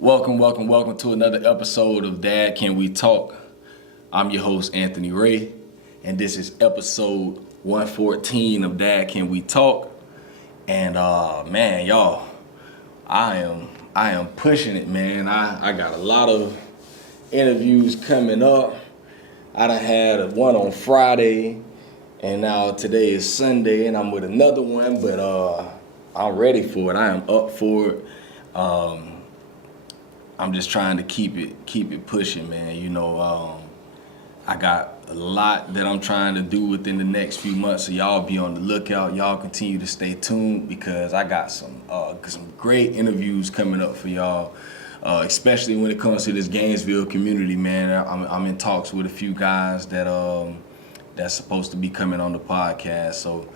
Welcome to another episode of Dad Can We Talk? I'm your host, Anthony Ray, and this is episode 114 of Dad Can We Talk? And man, y'all, I am pushing it, man. I got a lot of interviews coming up. I done had one on Friday, and now today is Sunday, and I'm with another one, but I'm ready for it. I am up for it. I'm just trying to keep it pushing, man. You know, I got a lot that I'm trying to do within the next few months, so y'all be on the lookout. Y'all continue to stay tuned because I got some great interviews coming up for y'all, especially when it comes to this Gainesville community, man. I'm in talks with a few guys that's supposed to be coming on the podcast, so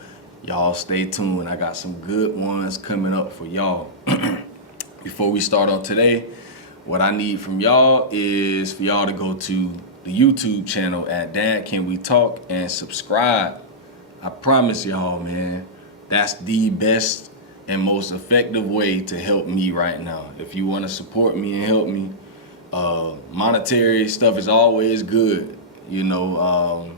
y'all stay tuned. I got some good ones coming up for y'all. Before we start on today, what I need from y'all is for y'all to go to the YouTube channel at Dad Can We Talk and subscribe. I promise y'all, man, that's the best and most effective way to help me right now. If you want to support me and help me, monetary stuff is always good. You know,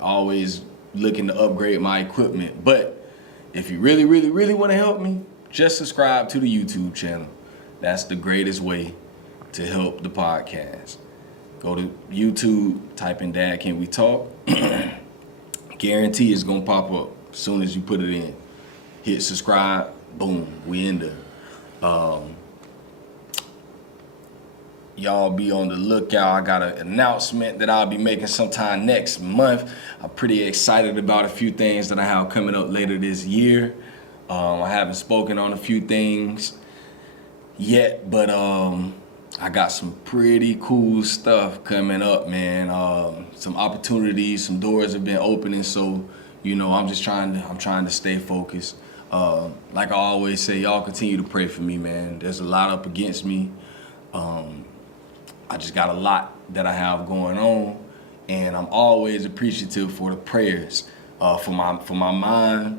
always looking to upgrade my equipment. But if you really want to help me, just subscribe to the YouTube channel. That's the greatest way to help the podcast. Go to YouTube, type in Dad Can We Talk. Guarantee it's gonna pop up as soon as you put it in. Hit subscribe, boom, we in there. Y'all be on the lookout. I got an announcement that I'll be making sometime next month. I'm pretty excited about a few things that I have coming up later this year. I haven't spoken on a few things yet, but I got some pretty cool stuff coming up, man. Some opportunities, some doors have been opening, so you know I'm trying to stay focused. Like I always say, y'all continue to pray for me, man. There's a lot up against me. I just got a lot that I have going on, and I'm always appreciative for the prayers, for my mind,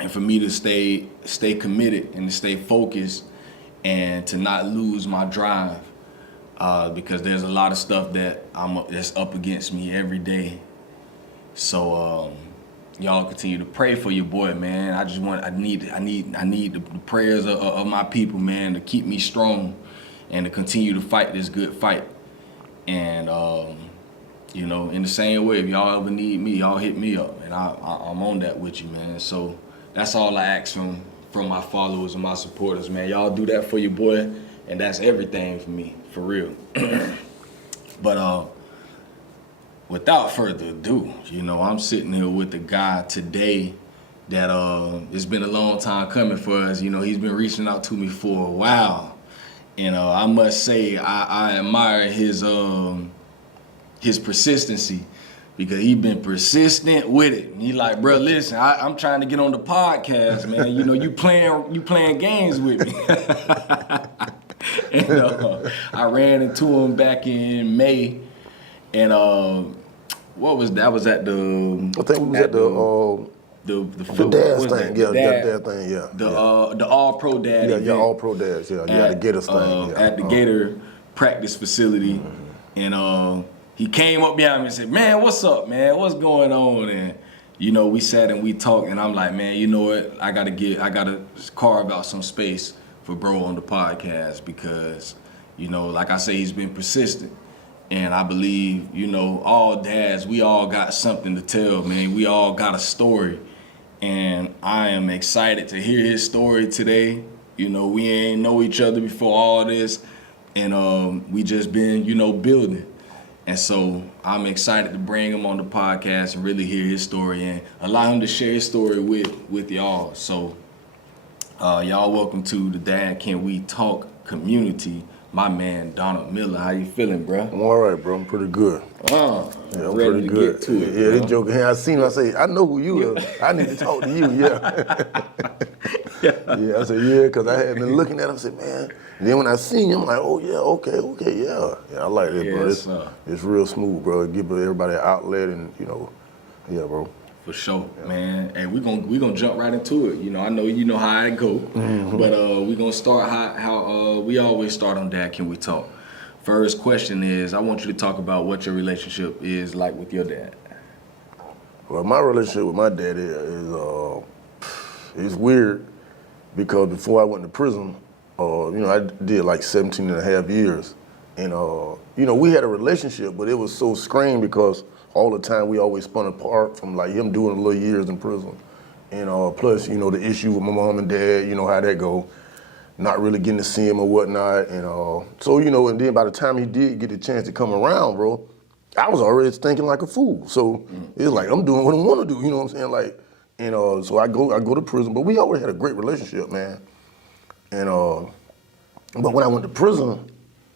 and for me to stay committed and to stay focused and to not lose my drive, because there's a lot of stuff that's up against me every day. So y'all continue to pray for your boy, man. I need the prayers of my people, man, to keep me strong and to continue to fight this good fight. And you know, in the same way, if y'all ever need me, y'all hit me up, and I'm on that with you, man. So that's all I ask from my followers and my supporters, man. Y'all do that for your boy, and that's everything for me, for real. But without further ado, you know, I'm sitting here with a guy today that it's been a long time coming for us. You know, he's been reaching out to me for a while, and I must say I admire his persistency, because he been persistent with it. He like, bro, listen, I'm trying to get on the podcast, man. You know, you playing games with me. And I ran into him back in May, and what was that? I was at the. I think we was at the dad's thing, the thing, yeah. The All Pro Dad event. Yeah, All Pro Dads, yeah, the Gators thing. At the Gator practice facility, and he came up behind me and said, man, what's up, man? What's going on? And, you know, we sat and we talked, and I'm like, man, you know what? I gotta carve out some space for bro on the podcast, because, you know, like I say, he's been persistent. And I believe, you know, all dads, we all got something to tell, man. We all got a story. And I am excited to hear his story today. You know, we ain't know each other before all this, and we just been, you know, building. And so I'm excited to bring him on the podcast and really hear his story and allow him to share his story with y'all. So y'all welcome to the Dad Can We Talk community. My man, Donald Miller. How you feeling, bro? I'm all right, bro. I'm pretty good. Yeah, I'm ready pretty to good. Get to it, yeah, bro. this joke here, I seen him, I say, I know who you are. I need to talk to you, yeah. Yeah, I said, yeah, because I had been looking at him, I said, man. And then when I seen him, I'm like, oh, yeah, okay, yeah. Yeah, I like it, bro. It's real smooth, bro. Give everybody an outlet and, you know, yeah, bro. For sure, man. Hey, we gonna jump right into it. You know, I know you know how I go, but we gonna start how we always start on Dad Can We Talk. First question is, I want you to talk about what your relationship is like with your dad. Well, my relationship with my daddy is it's weird because before I went to prison, I did like 17 and a half years. And, we had a relationship, but it was so strained because all the time we always spun apart from like him doing a little years in prison. And plus, the issue with my mom and dad, you know how that go. Not really getting to see him or whatnot. And and then by the time he did get the chance to come around, bro, I was already thinking like a fool. So it's like, I'm doing what I want to do, you know what I'm saying? Like, so I go to prison, but we always had a great relationship, man. And, but when I went to prison,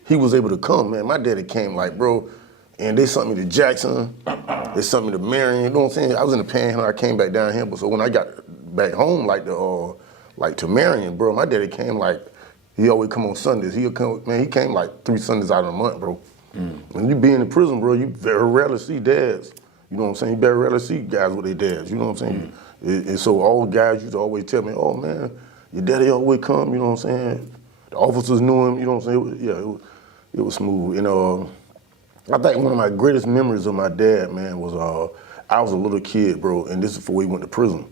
he was able to come, man. My daddy came like, bro, and they sent me to Jackson, they sent me to Marion, you know what I'm saying? I was in the Panhandle, I came back down here, but so when I got back home, like to Marion, bro, my daddy came like, he always come on Sundays. He came like 3 Sundays out of the month, bro. When you be in the prison, bro, you very rarely see dads. You know what I'm saying? You very rarely see guys with their dads, you know what I'm saying? And so all guys used to always tell me, oh man, your daddy always come, you know what I'm saying? The officers knew him, you know what I'm saying? It was smooth. And I think one of my greatest memories of my dad, man, was I was a little kid, bro, and this is before he went to prison.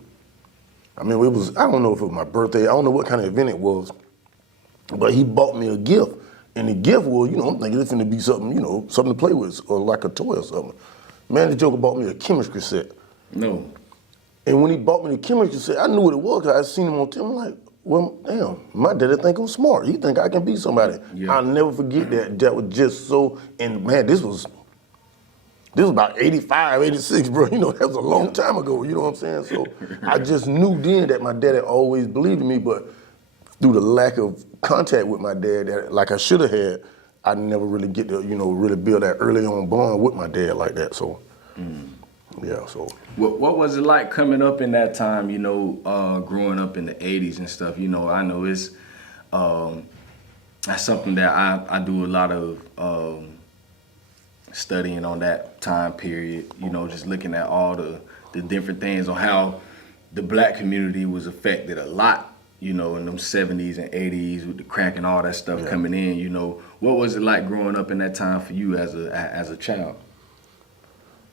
I mean, I don't know if it was my birthday, I don't know what kind of event it was, but he bought me a gift. And the gift was, I'm thinking it's gonna be something, something to play with, or like a toy or something. Man, the Joker bought me a chemistry set. No. And when he bought me the chemistry set, I knew what it was, because I seen him on TV. I'm like, well, damn, my daddy think I'm smart. He think I can be somebody. Yeah. I'll never forget that. That was just so, and man, this was about 85, 86, bro. That was a long time ago, you know what I'm saying? So I just knew then that my daddy always believed in me, but through the lack of contact with my dad that like I should have had, I never really get to, really build that early on bond with my dad like that. So, yeah, so. What was it like coming up in that time, growing up in the 80s and stuff? I know it's, that's something that I do a lot of studying on that time period, just looking at all the different things on how the black community was affected a lot, in them 70s and 80s with the crack and all that stuff coming in, What was it like growing up in that time for you as a child?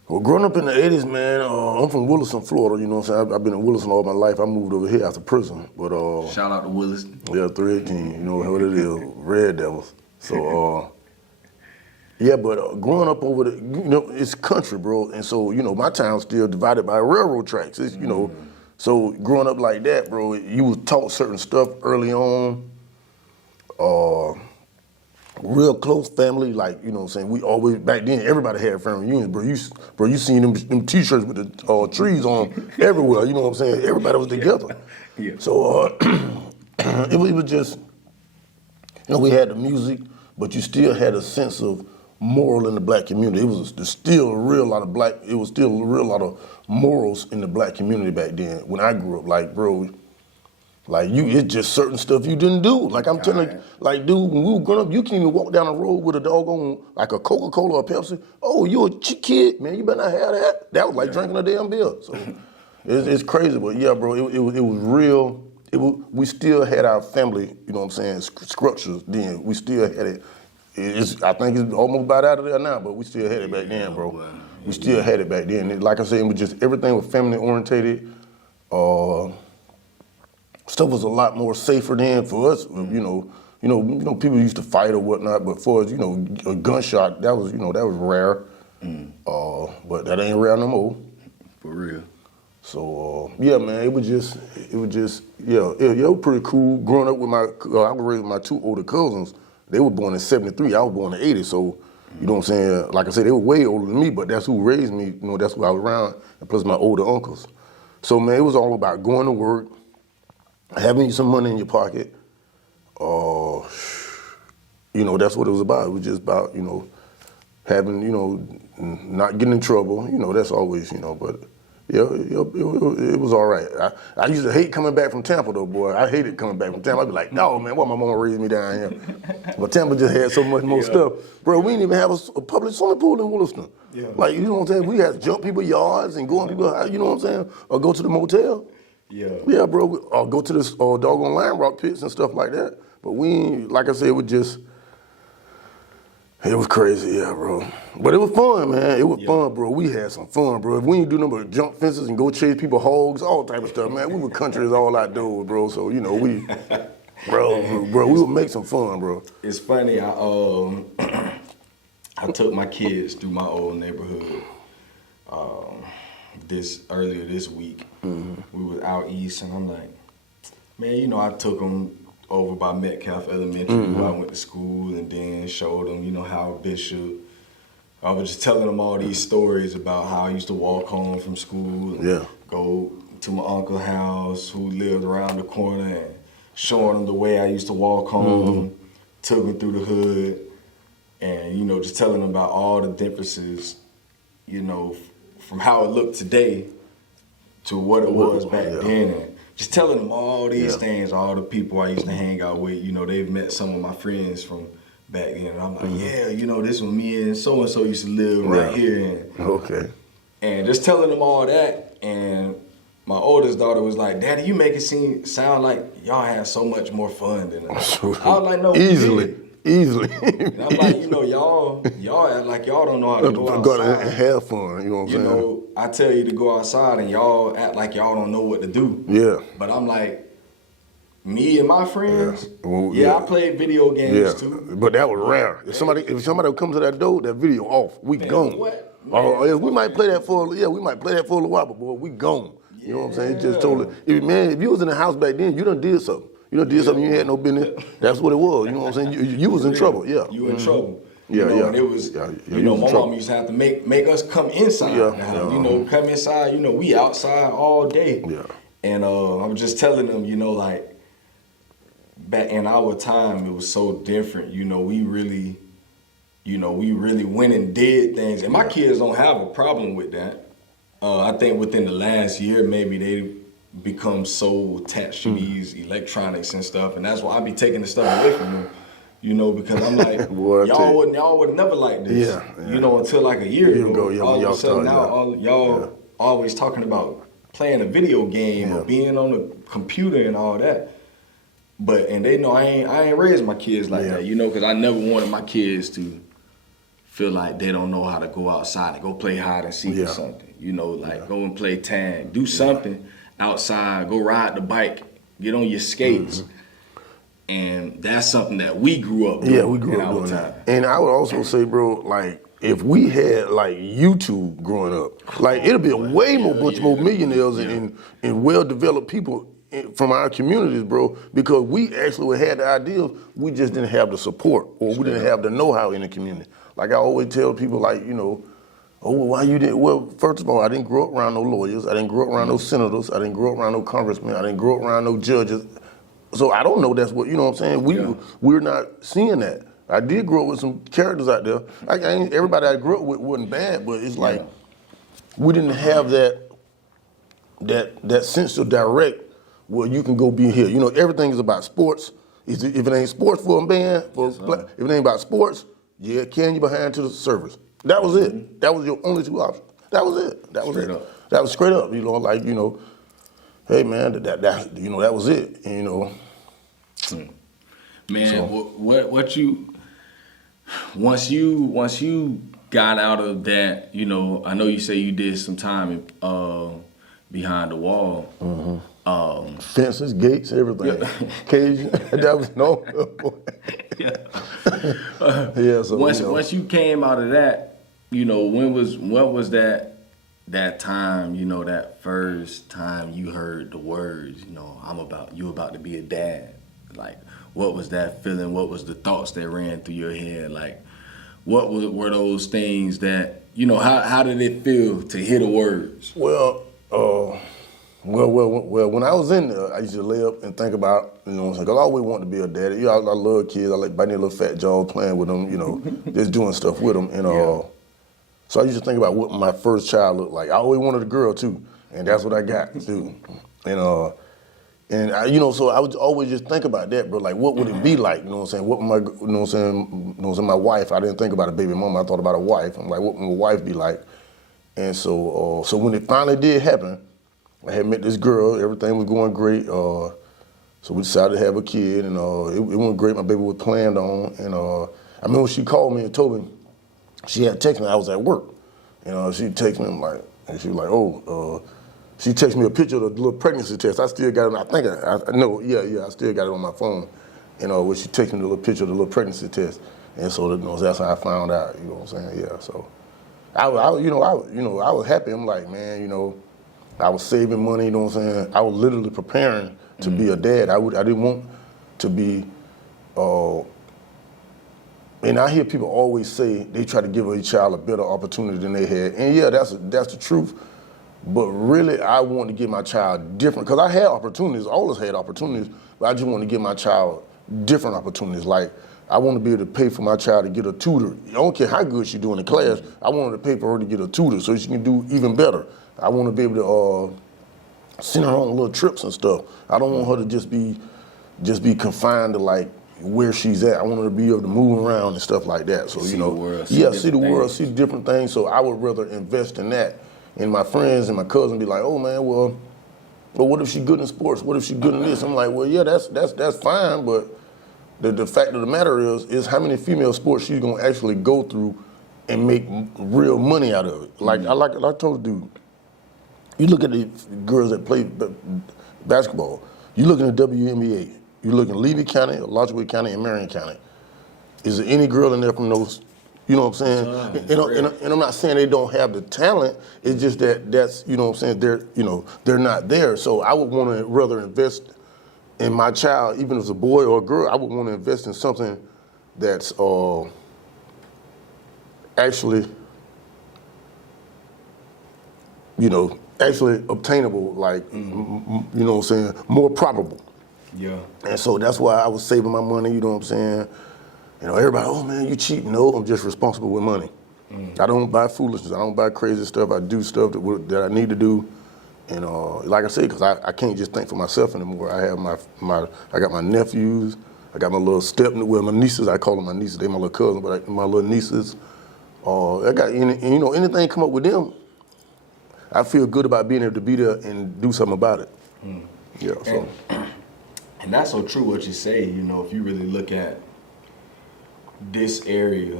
Well, growing up in the 80s, man, I'm from Williston, Florida, you know what I'm saying? I've been in Williston all my life. I moved over here after prison, but shout out to Williston. Yeah, 318, you know what it is, Red Devils. So, but growing up over it's country, bro, and so, my town's still divided by railroad tracks. It's, so growing up like that, bro, you was taught certain stuff early on. Real close family, like, you know what I'm saying? We always, back then, everybody had family reunions, bro. You seen them t-shirts with the trees on them everywhere, you know what I'm saying? Everybody was together. Yeah. So it was just, we had the music, but you still had a sense of moral in the black community. There's still a real lot of morals in the black community back then. When I grew up, like, bro, like it's just certain stuff you didn't do. Like I'm telling you, like, dude, when we were growing up, you can't even walk down the road with a doggone, like a Coca-Cola or a Pepsi. Oh, you a kid, man, you better not have that. That was like drinking a damn beer. So it's crazy, but yeah, bro, it was real. We still had our family, you know what I'm saying, structures then. We still had it. I think it's almost about out of there now, but we still had it back then, bro. We still had it back then. Like I said, it was just everything was family orientated. Stuff was a lot more safer then for us. People used to fight or whatnot, but for us, a gunshot, that was rare. But that ain't rare no more. For real. So man, it was just pretty cool. Growing up with I was raised with my 2 older cousins. They were born in 73. I was born in 80. So, you know what I'm saying? Like I said, they were way older than me, but that's who raised me. That's who I was around, and plus my older uncles. So, man, it was all about going to work, having some money in your pocket. That's what it was about. It was just about, having, not getting in trouble. That's always, but Yeah, it was all right. I used to hate coming back from Tampa, though, boy. I hated coming back from Tampa. I'd be like, no, man, why my mama raised me down here? But Tampa just had so much more stuff. Bro, we didn't even have a public swimming pool in Williston. Yeah. Like, you know what I'm saying? We had to jump people's yards and go on people's, you know what I'm saying? Or go to the motel. Yeah. Yeah, bro. Or go to the doggone Lime Rock pits and stuff like that. But like I said, it was crazy, yeah, bro. But it was fun, man. It was fun, bro. We had some fun, bro. If we didn't do nothing but jump fences and go chase people hogs, all type of stuff, man. We were countries all outdoors, bro. So, you know, we would make some fun, bro. It's funny, I took my kids through my old neighborhood earlier this week. Mm-hmm. We was out east, and I'm like, man, you know, I took them over by Metcalf Elementary, where I went to school, and then showed them, you know, Howard Bishop. I was just telling them all these stories about how I used to walk home from school and go to my uncle's house who lived around the corner, and showing them the way I used to walk home, took them through the hood, and, you know, just telling them about all the differences, you know, from how it looked today to what it was back then. And just telling them all these things, all the people I used to hang out with, you know, they've met some of my friends from back then. And I'm like, yeah, you know, this was me and so-and-so used to live right here. And just telling them all that. And my oldest daughter was like, Daddy, you make it sound like y'all had so much more fun than us. I was like, no, Easily. And I'm like, you know, y'all act like y'all don't know how to go outside and have fun. You know what I'm saying? You know, I tell you to go outside and y'all act like y'all don't know what to do. Yeah. But I'm like, me and my friends, I played video games too. But that was rare. If somebody would come to that door, that video off, we gone. What? We might play that for a little while, but boy, we gone. You know what I'm saying? It just totally. If you was in the house back then, you done did something. You done did something you had no business. That's what it was. You know what I'm saying? You was in trouble. Yeah. You in trouble. And it was, you know, my mom used to have to make us come inside. You know, come inside. You know, we outside all day. Yeah. And I was just telling them, you know, like, back in our time, it was so different. You know, we really went and did things. And my kids don't have a problem with that. I think within the last year, maybe they become so attached to these electronics and stuff, and that's why I be taking the stuff away from them, you know, because I'm like, y'all would never like this, you know, until like a year ago. All of a sudden now, y'all always talking about playing a video game or being on a computer and all that. And they know I ain't raised my kids like that, you know, because I never wanted my kids to feel like they don't know how to go outside and go play hide and seek or something, you know, like go and play tag, do something outside, go ride the bike, get on your skates. And that's something that we grew up doing. Yeah, we grew up doing that. And I would also say, bro, like, if we had like YouTube growing up, like it'll be a way more bunch more millionaires and well-developed people from our communities, bro, because we actually had the ideas, we just didn't have the support or we didn't have the know-how in the community. Like I always tell people, like, you know, oh, well, why you didn't? Well, first of all, I didn't grow up around no lawyers. I didn't grow up around no senators. I didn't grow up around no congressmen. I didn't grow up around no judges. So I don't know that's what, you know what I'm saying? We're not seeing that. I did grow up with some characters out there. Everybody I grew up with wasn't bad, but it's like we didn't have that sense of direct where you can go be here. You know, everything is about sports. If it ain't sports for a man, if it ain't about sports, can you behind to the service. That was it. That was your only two options. That was it. That was straight up. That was straight up. You know, like, you know, hey man, that you know, that was it. And, you know. Man, so, what you once you got out of that, you know, I know you say you did some time behind the wall. Fences, gates, everything. Cage. That was no. So once you came out of that, you know, what was that time, you know, that first time you heard the words, you know, you about to be a dad. Like, what was that feeling? What was the thoughts that ran through your head? Like, what were those things that, you know, how did it feel to hear the words? Well, when I was in there, I used to lay up and think about, you know what I'm saying, because I always wanted to be a daddy. You know, I love kids. I like biting their little fat jaws, playing with them, you know, just doing stuff with them. And so I used to think about what my first child looked like. I always wanted a girl, too. And that's what I got, dude. And I, so I would always just think about that, bro. Like, what would it be like? You know what I'm saying? What would my, you know what I'm saying? My wife. I didn't think about a baby mama. I thought about a wife. I'm like, what would my wife be like? And so when it finally did happen, I had met this girl. Everything was going great. So we decided to have a kid, and it went great. My baby was planned on, and I remember when she called me and told me she had texted me. I was at work. She texted me. I'm like, and she was like, oh. She texted me a picture of the little pregnancy test. I still got it. I think I know. Yeah. I still got it on my phone. Where she texted me the little picture of the little pregnancy test, and so that's how I found out. You know what I'm saying? Yeah. So I was happy. I'm like, man, I was saving money. You know what I'm saying? I was literally preparing to be a dad. I didn't want to be. And I hear people always say they try to give a child a better opportunity than they had, and yeah, that's the truth. But really, I want to give my child different, because I had opportunities, always had opportunities, but I just want to give my child different opportunities. Like, I want to be able to pay for my child to get a tutor. I don't care how good she doing in class, I wanted to pay for her to get a tutor so she can do even better. I want to be able to send her on little trips and stuff. I don't want her to just be confined to like where she's at. I want her to be able to move around and stuff like that. So, see the world, see different things. So I would rather invest in that. And my friends and my cousin be like, oh man, well, what if she good in sports? What if she good in this? I'm like, well, yeah, that's fine, but the fact of the matter is how many female sports she's gonna actually go through and make real money out of it. Like I told the dude, you look at the girls that play basketball, you look in the WNBA, you look in Levy County, Lodgeway County, and Marion County. Is there any girl in there from those? You know what I'm saying? And I'm not saying they don't have the talent. It's just that's, you know what I'm saying, they're not there. So I would want to rather invest in my child, even if it's a boy or a girl, I would want to invest in something that's actually obtainable, like, you know what I'm saying, more probable. Yeah. And so that's why I was saving my money, you know what I'm saying? Everybody, oh man, you cheap. No, I'm just responsible with money. I don't buy foolishness. I don't buy crazy stuff. I do stuff that I need to do. And like I said, because I can't just think for myself anymore. I have I got my nephews. I got my little my nieces. I call them my nieces. They my little cousins, but my little nieces. I got anything come up with them, I feel good about being able to be there and do something about it. Yeah. So. And that's so true what you say. If you really look at this area,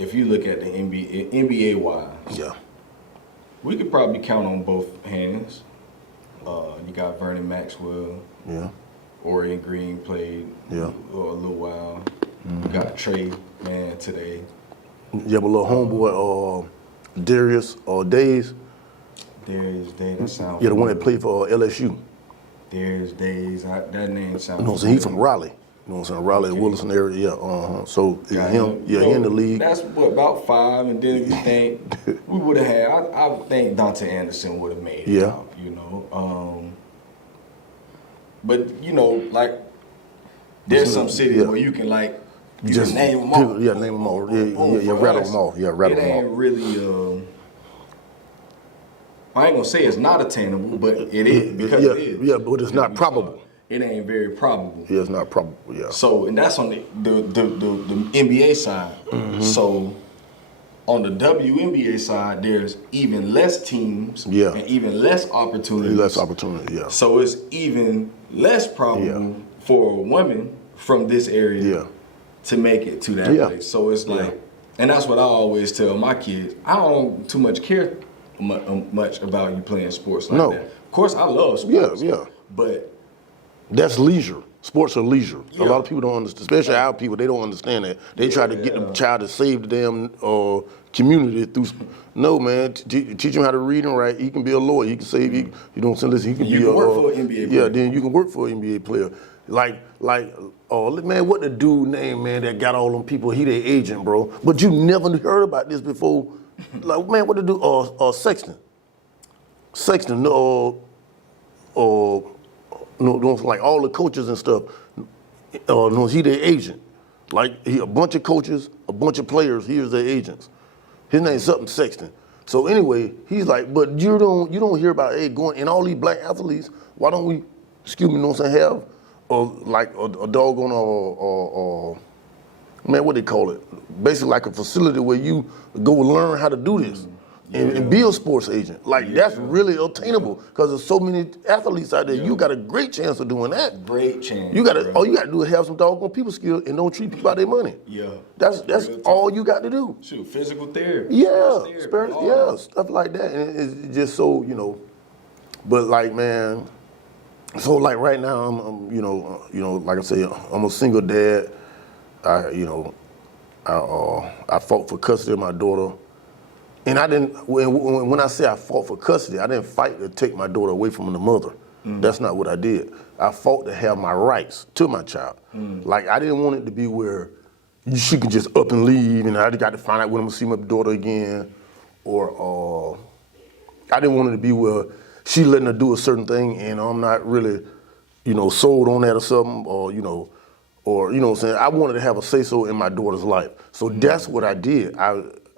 if you look at the NBA wise, yeah, we could probably count on both hands. You got Vernon Maxwell, yeah, Orion Green played, yeah, a little while. You got Trey, man, today. Yeah, but little homeboy, Darius Days. Darius Days, that sounds. Yeah, the one that played for LSU. Darius Days, that name sounds. No, so he's from Raleigh. You know what I'm saying? Raleigh, okay. Williston area, yeah. So him, he in the league. That's about 5, and then if you think we would have had, I think Dante Anderson would have made it out, but like there's some cities where you can just name them all. Yeah, name them all. Yeah, rattle them all. Yeah, rattle them all. It ain't really. I ain't gonna say it's not attainable, but it is because it is. Yeah, but it's not probable. It ain't very probable. Yeah, it's not probable, yeah. So, and that's on the NBA side. Mm-hmm. So, on the WNBA side, there's even less teams and even less opportunities. Less opportunity, yeah. So, it's even less probable for a woman from this area to make it to that place. So, it's like, and that's what I always tell my kids. I don't too much care much about you playing sports like that. Of course, I love sports. Yeah. But that's leisure. Sports are leisure. Yeah. A lot of people don't understand, especially our people, they don't understand that. They try to get the child to save the damn community through. No, man, teach him how to read and write. He can be a lawyer. He can save. He don't say, listen, he can be a. Work for an NBA player. Yeah, then you can work for an NBA player. Man, what the dude name, man, that got all them people, he their agent, bro. But you never heard about this before. Like, man, what the dude, Sexton. Sexton, like all the coaches and stuff, he their agent. Like a bunch of coaches, a bunch of players, he was their agents. His name's something Sexton. So anyway, he's like, but you don't hear about going in all these black athletes. Why don't we, excuse me, you know what I'm saying, have like a doggone or man, what they call it? Basically like a facility where you go learn how to do this and be a sports agent. Like that's really attainable because there's so many athletes out there. You got a great chance of doing that. Great chance. You gotta all you gotta do is have some doggone people skills and don't treat people out their money. Yeah. That's all you got to do. Shoot, physical therapy. Yeah, stuff like that. And it's just so, you know, but like, man, so like right now I'm you know, like I say, I'm a single dad. I fought for custody of my daughter. And I didn't, when I say I fought for custody, I didn't fight to take my daughter away from the mother. That's not what I did. I fought to have my rights to my child. Like, I didn't want it to be where she could just up and leave and I got to find out when I'm gonna see my daughter again. Or I didn't want it to be where she letting her do a certain thing and I'm not really, you know, sold on that or something, or, you know what I'm saying? I wanted to have a say-so in my daughter's life. So that's what I did.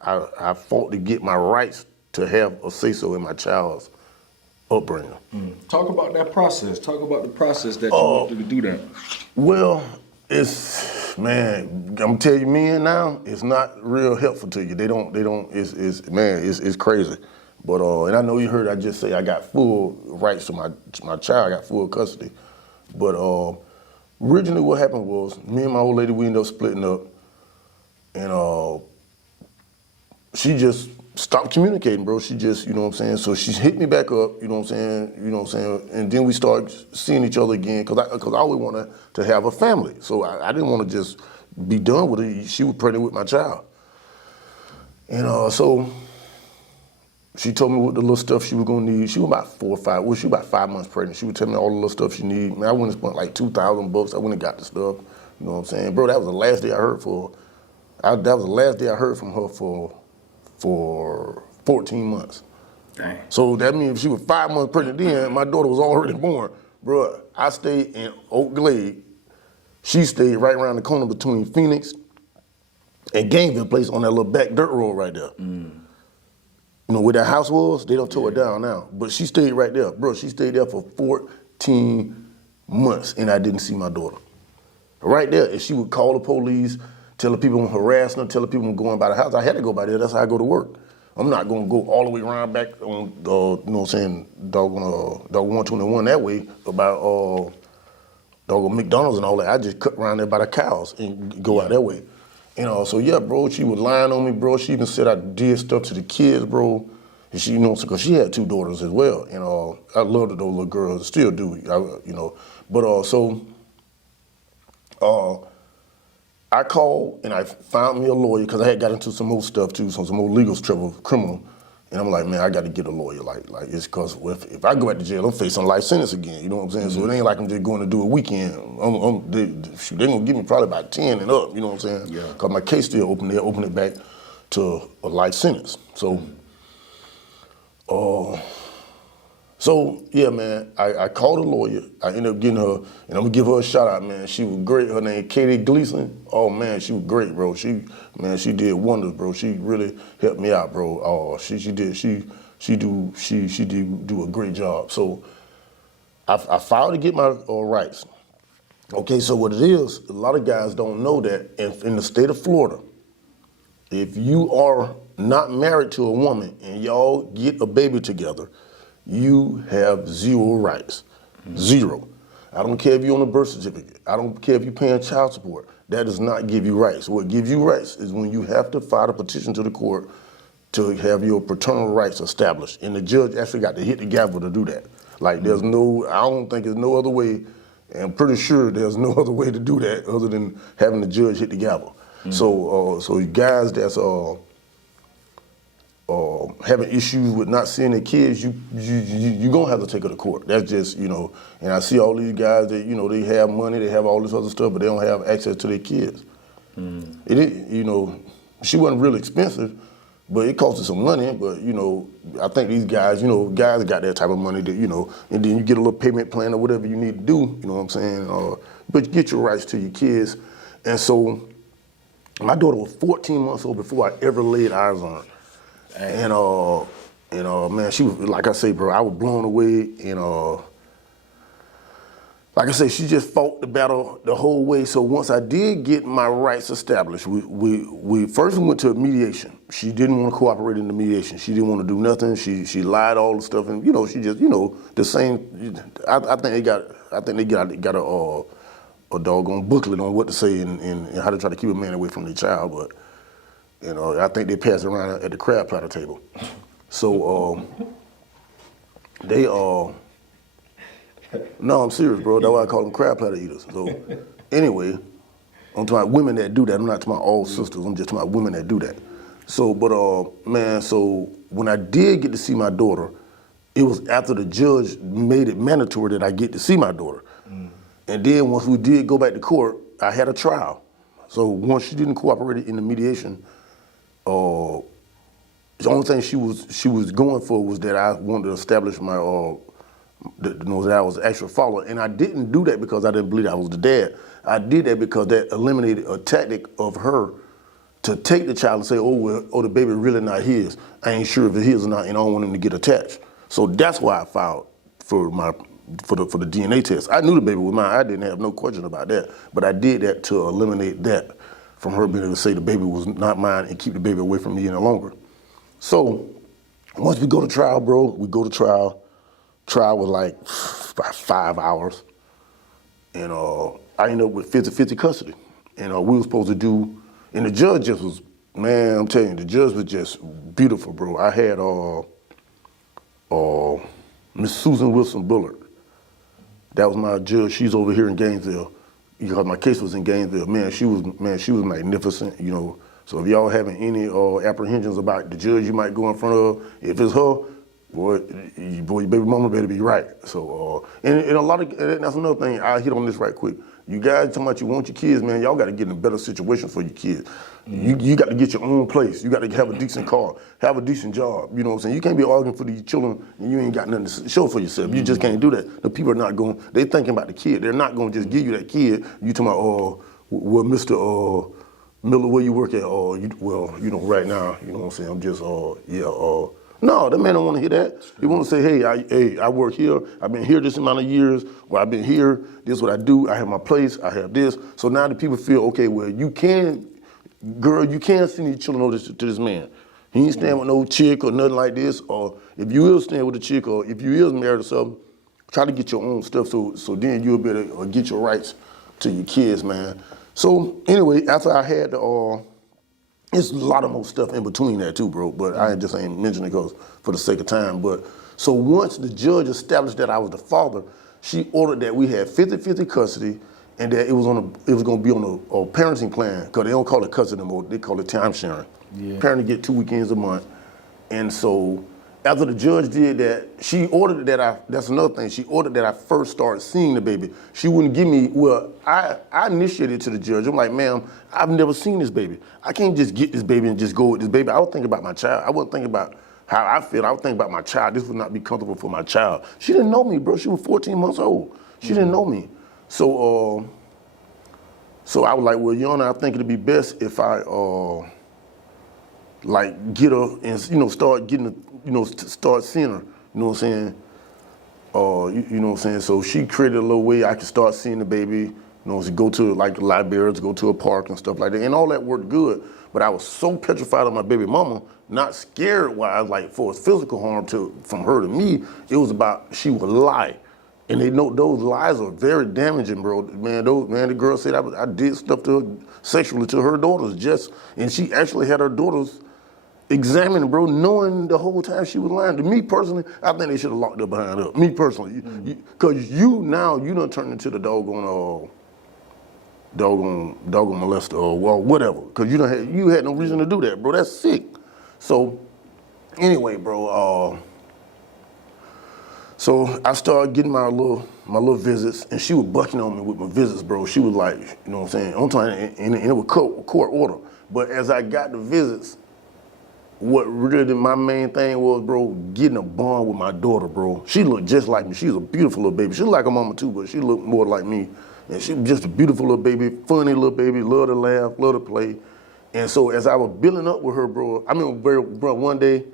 I fought to get my rights to have a say-so in my child's upbringing. Talk about that process. Talk about the process that you went through to do that. Well, man, I'm telling you, men now, it's not real helpful to you. They don't, it's crazy. But, and I know you heard I just say I got full rights to my child, I got full custody. But originally what happened was, me and my old lady, we ended up splitting up. And she just stopped communicating, bro. She just, you know what I'm saying? So she hit me back up, you know what I'm saying? And then we started seeing each other again, because I always wanted to have a family. So I didn't want to just be done with her. She was pregnant with my child. And so she told me what the little stuff she was gonna need. She was about she was about 5 months pregnant. She would tell me all the little stuff she needed. Man, I went and spent like $2,000. I went and got the stuff, you know what I'm saying? Bro, that was the last day I heard that was the last day I heard from her for 14 months. Dang. So that means if she was 5 months pregnant then, my daughter was already born. Bro, I stayed in Oak Glade. She stayed right around the corner between Phoenix and Gainesville Place on that little back dirt road right there. You know where that house was? They don't tore it down now. But she stayed right there. Bro, she stayed there for 14 months and I didn't see my daughter. Right there, if she would call the police, tell the people I'm harassing her, tell the people I'm going by the house, I had to go by there. That's how I go to work. I'm not gonna go all the way around back on, you know what I'm saying, dog 121 that way about dog McDonald's and all that. I just cut around there by the cows and go out that way. You know, so yeah, bro, she was lying on me, bro. She even said I did stuff to the kids, bro. And she, you know, because she had 2 daughters as well. You know, I loved those little girls, still do, you know. But I called and I found me a lawyer because I had got into some more stuff too, some more legal trouble, criminal. And I'm like, man, I got to get a lawyer. Like it's because if I go back to jail, I'm facing a life sentence again. You know what I'm saying? So it ain't like I'm just going to do a weekend. They're going to give me probably about 10 and up, you know what I'm saying? Yeah. Because my case still open. They'll open it back to a life sentence. So yeah, man, I called a lawyer. I ended up getting her, and I'm gonna give her a shout out, man. She was great. Her name Katie Gleason. Oh man, she was great, bro. She did wonders, bro. She really helped me out, bro. Oh, she did do a great job. So I filed to get my rights. Okay, so what it is, a lot of guys don't know that in the state of Florida, if you are not married to a woman and y'all get a baby together, you have 0 rights. 0. I don't care if you're on a birth certificate. I don't care if you're paying child support. That does not give you rights. What gives you rights is when you have to file a petition to the court to have your paternal rights established. And the judge actually got to hit the gavel to do that. Like I don't think there's no other way, and I'm pretty sure there's no other way to do that other than having the judge hit the gavel. So you guys that's having issues with not seeing their kids, you gonna have to take her to court. That's just, you know, and I see all these guys that, you know, they have money, they have all this other stuff, but they don't have access to their kids. It is, you know, she wasn't really expensive, but it cost her some money, but, you know, I think these guys, you know, guys got that type of money that, you know, and then you get a little payment plan or whatever you need to do, you know what I'm saying? But you get your rights to your kids. And so my daughter was 14 months old before I ever laid eyes on her. And man, she was, like I say, bro, I was blown away. And like I say, she just fought the battle the whole way. So once I did get my rights established, we first went to mediation. She didn't want to cooperate in the mediation. She didn't want to do nothing. She lied all the stuff, and she just the same. I think they got a doggone booklet on what to say and how to try to keep a man away from their child, but. I think they passed around at the crab platter table. So they no, I'm serious, bro. That's why I call them crab platter eaters. So anyway, I'm talking about women that do that. I'm not talking about all sisters. I'm just talking about women that do that. So, but man, so when I did get to see my daughter, it was after the judge made it mandatory that I get to see my daughter. And then once we did go back to court, I had a trial. So once she didn't cooperate in the mediation, the only thing she was going for was that I wanted to establish my that I was the actual father, and I didn't do that because I didn't believe I was the dad. I did that because that eliminated a tactic of her to take the child and say, the baby really not his. I ain't sure if it's his or not, and I don't want him to get attached. So that's why I filed for the DNA test. I knew the baby was mine. I didn't have no question about that, but I did that to eliminate that from her being able to say the baby was not mine and keep the baby away from me any longer. So once we go to trial, bro, we go to trial. Trial was like about 5 hours. And I ended up with 50-50 custody. And we were supposed to do, and the judge just was, man, I'm telling you, the judge was just beautiful, bro. I had Miss Susan Wilson Bullard. That was my judge. She's over here in Gainesville. Because my case was in Gainesville. Man, she was magnificent, So if y'all having any apprehensions about the judge you might go in front of, if it's her, boy, your baby mama better be right. So, and a lot of, that's another thing, I'll hit on this right quick. You guys talking about you want your kids, man, y'all got to get in a better situation for your kids. You got to get your own place. You got to have a decent car, have a decent job. You know what I'm saying? You can't be arguing for these children and you ain't got nothing to show for yourself. You just can't do that. The people are not going, they thinking about the kid. They're not going to just give you that kid. You talking about, well, Mr. Miller, where you work at? Right now, you know what I'm saying? I'm just, no, that man don't want to hear that. He want to say, hey, I work here. I've been here this amount of years. Well, I've been here. This is what I do. I have my place. I have this. So now the people feel, okay, well, you can send your children over to this man. He ain't staying with no chick or nothing like this. Or if you is staying with a chick or if you is married or something, try to get your own stuff so then you'll be able to get your rights to your kids, man. So anyway, after I had it's a lot of more stuff in between that too, bro, but I just ain't mentioning it because for the sake of time. But so once the judge established that I was the father, she ordered that we had 50-50 custody and that it was going to be on a parenting plan because they don't call it custody anymore, they call it time sharing. Yeah. Parent to get 2 weekends a month. And so after the judge did that, she ordered that that's another thing, she ordered that I first start seeing the baby. She wouldn't give me, I initiated to the judge. I'm like, ma'am, I've never seen this baby. I can't just get this baby and just go with this baby. I would think about my child. I wouldn't think about how I feel. I would think about my child. This would not be comfortable for my child. She didn't know me, bro. She was 14 months old. She didn't know me. So I was like, well, Your Honor, I think it'd be best if I, get her and, start getting her, start seeing her, you know what I'm saying? You know what I'm saying? So she created a little way I could start seeing the baby, go to the library, to go to a park and stuff like that. And all that worked good. But I was so petrified of my baby mama, not scared for physical harm from her to me. It was about she would lie. And they know those lies are very damaging, bro. Man, the girl said I did stuff to her sexually to her daughters and she actually had her daughters examining, bro, knowing the whole time she was lying. To me personally, I think they should have locked her behind up. Me personally, because you done turned into the doggone molester or whatever. Because you had no reason to do that, bro. That's sick. So anyway, bro. So I started getting my little visits, and she was bucking on me with my visits, bro. She was like, you know what I'm saying? I'm talking, and it was court order. But as I got the visits, what really my main thing was, bro, getting a bond with my daughter, bro. She looked just like me. She was a beautiful little baby. She looked like her mama too, but she looked more like me. And she was just a beautiful little baby, funny little baby, love to laugh, love to play. And so as I was building up with her, bro, bro, one day,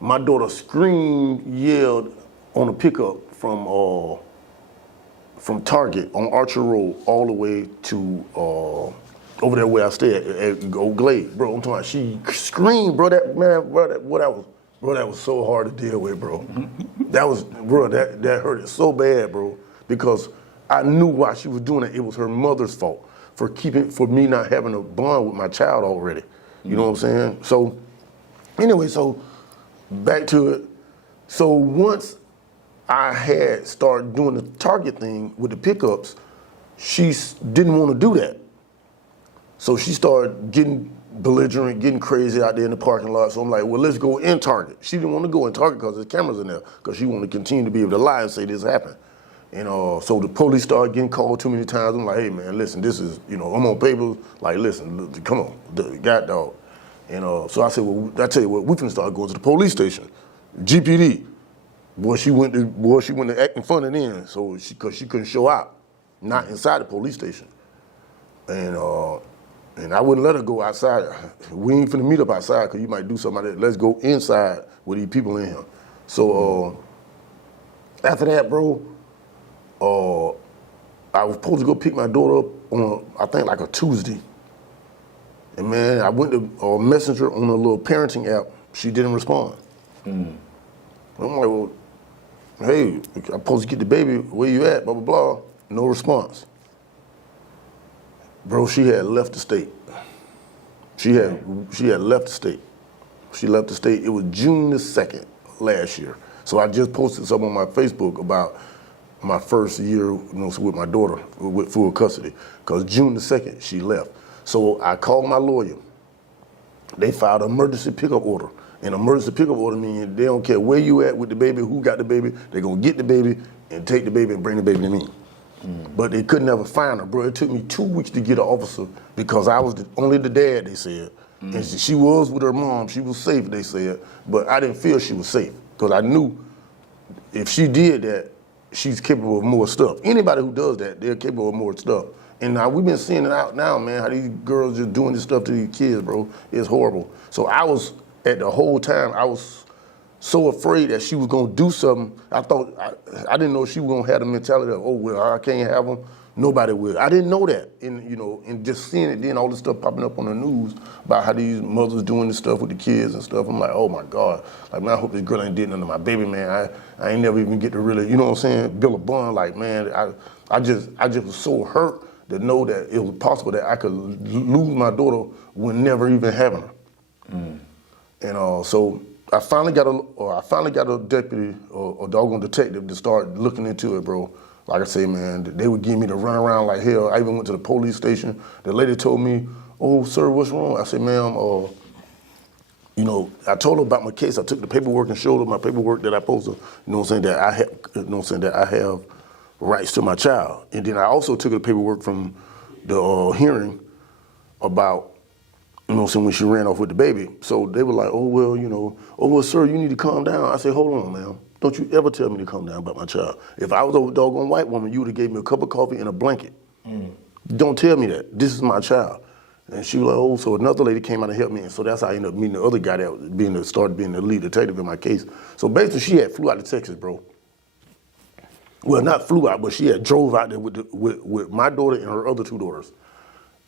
my daughter screamed, yelled on a pickup from Target on Archer Road all the way to over there where I stay at Old Glade, bro. I'm talking about she screamed, bro. That was so hard to deal with, bro. That hurt it so bad, bro, because I knew why she was doing it. It was her mother's fault for me not having a bond with my child already. You know what I'm saying? So anyway, so back to it. So once I had started doing the Target thing with the pickups, she didn't want to do that. So she started getting belligerent, getting crazy out there in the parking lot. So I'm like, well, let's go in Target. She didn't want to go in Target because there's cameras in there, because she wanted to continue to be able to lie and say this happened. And so the police started getting called too many times. I'm like, hey man, listen, this is, I'm on paper. Like, listen, come on, God dog. And so I said, well, I tell you what, we finna start going to the police station, GPD. Boy, she went to acting funny then, so cause she couldn't show out, not inside the police station. And I wouldn't let her go outside. We ain't finna meet up outside because you might do something like that. Let's go inside with these people in here. So after that, bro, I was supposed to go pick my daughter up on, I think, like a Tuesday. And man, I went to Messenger on a little parenting app. She didn't respond. I'm like, well, hey, I'm supposed to get the baby. Where you at? Blah, blah, blah. No response. Bro, she had left the state. She had left the state. She left the state. It was June the 2nd last year. So I just posted something on my Facebook about my first year with my daughter with full custody, because June the 2nd, she left. So I called my lawyer. They filed an emergency pickup order. An emergency pickup order means they don't care where you at with the baby, who got the baby, they're gonna get the baby and take the baby and bring the baby to me. But they could never find her, bro. It took me 2 weeks to get an officer because I was only the dad, they said. And she was with her mom, she was safe, they said, but I didn't feel she was safe because I knew if she did that, she's capable of more stuff. Anybody who does that, they're capable of more stuff. And now we've been seeing it out now, man, how these girls just doing this stuff to these kids, bro. It's horrible. So I was, at the whole time, I was so afraid that she was gonna do something. I I didn't know she was gonna have the mentality of, oh, well, I can't have them, nobody will. I didn't know that. And just seeing it, then all this stuff popping up on the news about how these mothers doing this stuff with the kids and stuff. I'm like, oh my God. Like, man, I hope this girl ain't did nothing to my baby, man. I ain't never even get to really, you know what I'm saying, build a bond. Like, man, I just was so hurt to know that it was possible that I could lose my daughter when never even having her. And so I finally got a deputy or doggone detective to start looking into it, bro. Like I say, man, they would give me to run around like hell. I even went to the police station. The lady told me, oh, sir, what's wrong? I said, ma'am, I told her about my case. I took the paperwork and showed her my paperwork that I supposed to, that I have rights to my child. And then I also took the paperwork from the hearing about, when she ran off with the baby. So they were like, oh, well, sir, you need to calm down. I said, hold on, ma'am. Don't you ever tell me to calm down about my child. If I was a doggone white woman, you would have gave me a cup of coffee and a blanket. Don't tell me that. This is my child. And she was like, oh, so another lady came out and helped me. And so that's how I ended up meeting the other guy that started being the lead detective in my case. So basically, she had flew out to Texas, bro. Well, not flew out, but she had drove out there with my daughter and her other two daughters.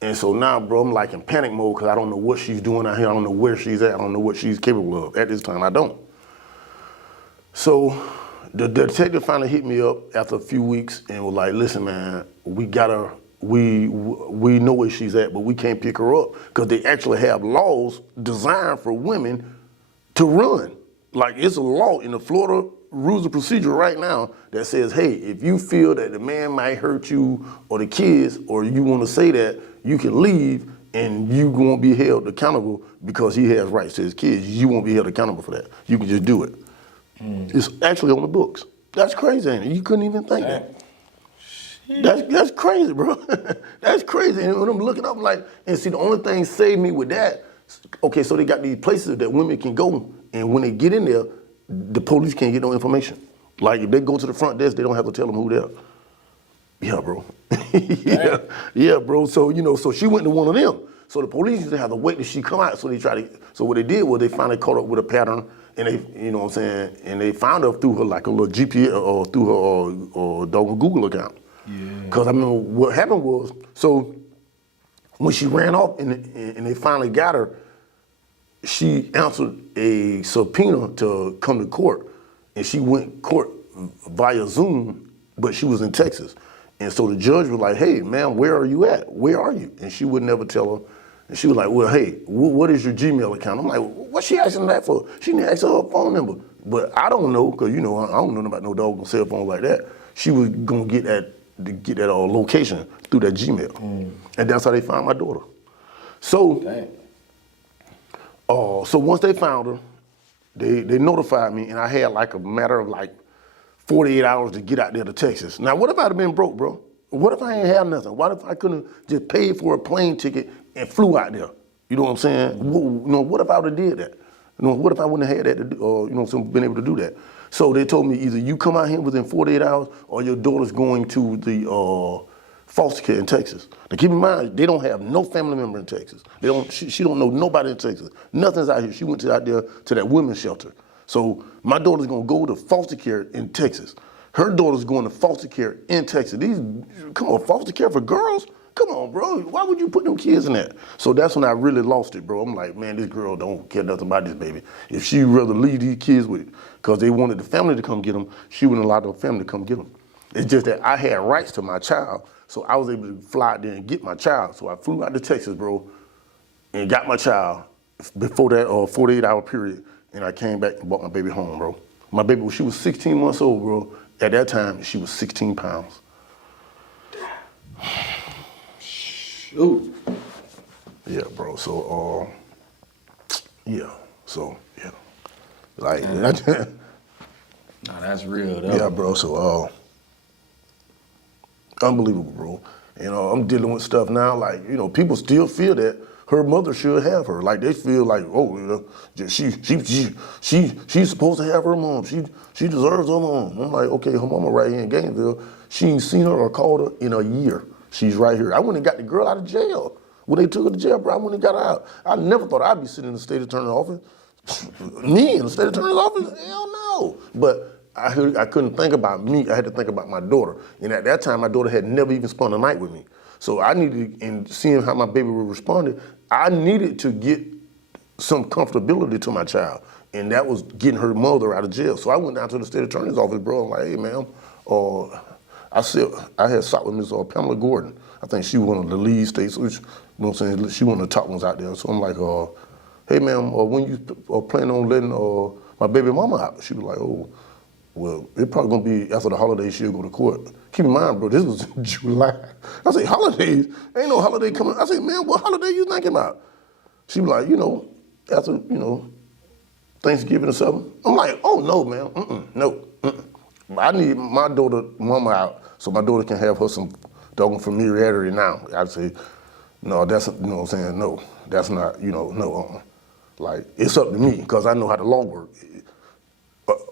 And so now, bro, I'm like in panic mode because I don't know what she's doing out here. I don't know where she's at. I don't know what she's capable of. At this time, I don't. So the detective finally hit me up after a few weeks and was like, listen, man, we know where she's at, but we can't pick her up because they actually have laws designed for women to run. Like, it's a law in the Florida Rules of Procedure right now that says, hey, if you feel that the man might hurt you or the kids, or you want to say that, you can leave and you won't be held accountable because he has rights to his kids. You won't be held accountable for that. You can just do it. It's actually on the books. That's crazy, ain't it? You couldn't even think that. That's crazy, bro. That's crazy. And when I'm looking up, like, and see, the only thing saved me with that, okay, so they got these places that women can go, and when they get in there, the police can't get no information. Like, if they go to the front desk, they don't have to tell them who they are. Yeah, bro. Yeah, bro. So, so she went to one of them. So the police used to have to wait till she come out. So what they did was they finally caught up with a pattern, and they, you know what I'm saying, and they found her through her like a little GPS or through her doggone Google account. Yeah. Because I mean, what happened was, so when she ran off and they finally got her, she answered a subpoena to come to court, and she went court via Zoom, but she was in Texas. And so the judge was like, hey, ma'am, where are you at? Where are you? And she would never tell her. And she was like, well, hey, what is your Gmail account? I'm like, what's she asking that for? She didn't ask her phone number. But I don't know, because, you know, I don't know about no doggone cell phone like that. She was going to get that location through that Gmail. And that's how they found my daughter. So, so once they found her, they notified me, and I had like a matter of like 48 hours to get out there to Texas. Now, what if I'd have been broke, bro? What if I ain't have nothing? What if I couldn't just pay for a plane ticket and flew out there? You know what I'm saying? You know, what if I would have did that? You know, what if I wouldn't have had that to do, or, you know, been able to do that? So they told me either you come out here within 48 hours or your daughter's going to the foster care in Texas. Now keep in mind, they don't have no family member in Texas. She don't know nobody in Texas. Nothing's out here. She went out there to that women's shelter. So my daughter's gonna go to foster care in Texas. Her daughter's going to foster care in Texas. Come on, foster care for girls? Come on, bro. Why would you put them kids in that? So that's when I really lost it, bro. I'm like, man, this girl don't care nothing about this baby. If she rather leave these kids with, because they wanted the family to come get them, she wouldn't allow the family to come get them. It's just that I had rights to my child, so I was able to fly out there and get my child. So I flew out to Texas, bro, and got my child before that 48-hour period, and I came back and brought my baby home, bro. My baby, she was 16 months old, bro. At that time, she was 16 pounds. Shoot. Yeah, bro. So, yeah. Like, nah, that's real, though. Yeah, bro. So, unbelievable, bro. You know, I'm dealing with stuff now. Like, you know, people still feel that her mother should have her. Like, they feel like, oh, you know, she's supposed to have her mom. She deserves her mom. I'm like, okay, her mama right here in Gainesville. She ain't seen her or called her in a year. She's right here. I went and got the girl out of jail. When they took her to jail, bro, I went and got her out. I never thought I'd be sitting in the state attorney's office. Me in the state attorney's office? Hell no. But I couldn't think about me. I had to think about my daughter. And at that time, my daughter had never even spent a night with me. So I needed, and seeing how my baby would respond, I needed to get some comfortability to my child. And that was getting her mother out of jail. So I went down to the state attorney's office, bro. I'm like, hey, ma'am, I had sought with Miss Pamela Gordon. I think she was one of the lead states, which, you know what I'm saying, she one of the top ones out there. So I'm like, hey, ma'am, when you plan on letting my baby mama out? She was like, oh, well, it's probably gonna be after the holidays she'll go to court. Keep in mind, bro, this was July. I say, holidays? Ain't no holiday coming. I say, man, what holiday you thinking about? She was like, you know, after, you know, Thanksgiving or something. I'm like, oh, no, man, no. I need my daughter mama out so my daughter can have her some doggone familiarity now. I'd say, no, that's, you know what I'm saying, no, that's not, you know, no. Like, it's up to me, because I know how the law works.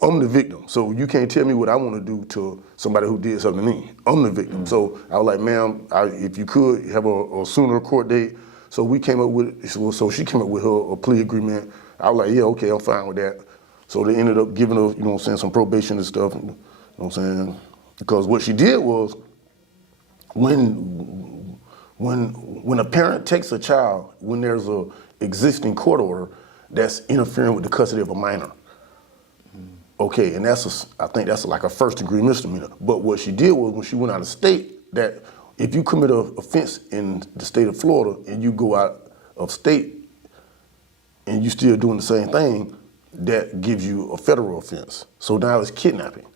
I'm the victim, so you can't tell me what I want to do to somebody who did something to me. I'm the victim. So I was like, ma'am, if you could have a sooner court date. So we came up with, so she came up with her a plea agreement. I was like, yeah, okay, I'm fine with that. So they ended up giving her, you know what I'm saying, some probation and stuff, you know what I'm saying? Because what she did was, when a parent takes a child, when there's a existing court order that's interfering with the custody of a minor, okay, and I think that's like a first-degree misdemeanor. But what she did was, when she went out of state, that if you commit an offense in the state of Florida and you go out of state and you still doing the same thing, that gives you a federal offense. So now it's kidnapping.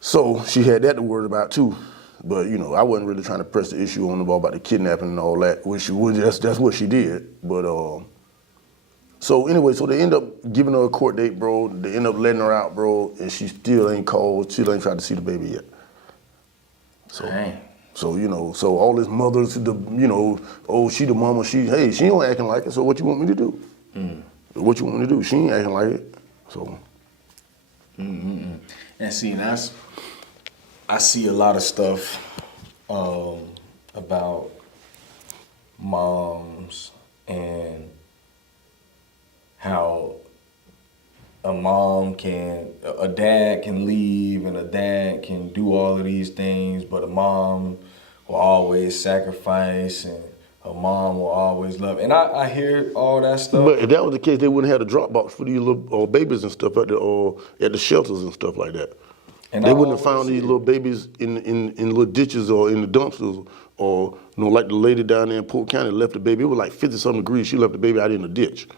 So she had that to worry about too. But, you know, I wasn't really trying to press the issue on the ball about the kidnapping and all that, which that's what she did. But so anyway, so they end up giving her a court date, bro. They end up letting her out, bro, and she still ain't called. She ain't tried to see the baby yet. So, Dang. So, you know, so all this mothers, you know, oh, she the mama, she ain't acting like it, so what you want me to do? What you want me to do? She ain't acting like it, so. And see, I see a lot of stuff about moms and how a dad can leave and a dad can do all of these things, but a mom will always sacrifice and a mom will always love. And I hear all that stuff. But if that was the case, they wouldn't have the drop box for these little babies and stuff at the shelters and stuff like that. And they wouldn't have found these little babies in little ditches or in the dumpsters, or like the lady down there in Polk County left the baby. It was like 50-something degrees. She left the baby out in the ditch.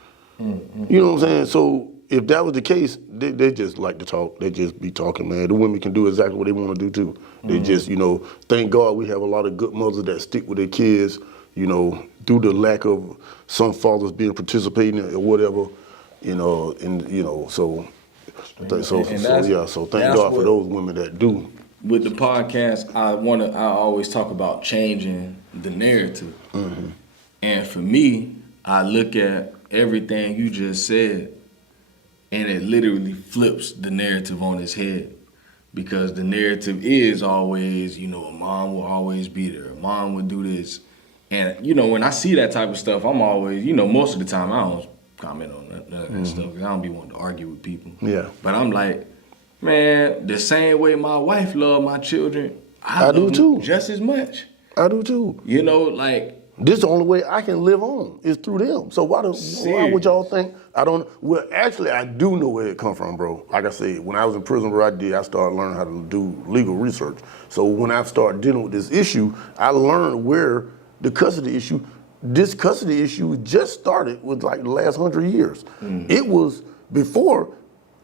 Mm-hmm. You know what I'm saying? So if that was the case, they just like to talk. They just be talking, man. The women can do exactly what they want to do too. They just, thank God we have a lot of good mothers that stick with their kids, through the lack of some fathers being participating or whatever, so thank God for those women that do. With the podcast, I always talk about changing the narrative. Mm-hmm. And for me, I look at everything you just said, and it literally flips the narrative on its head. Because the narrative is always, a mom will always be there. A mom would do this. And, when I see that type of stuff, I'm always, most of the time I don't comment on none of that stuff, because I don't be wanting to argue with people. Yeah. But I'm like, man, the same way my wife love my children, I do love too. them just as much. I do too. This is the only way I can live on is through them. So why would y'all think I don't? Well, actually, I do know where it come from, bro. Like I said, when I was in prison, I started learning how to do legal research. So when I started dealing with this issue, I learned where this custody issue just started with like the last 100 years. It was before.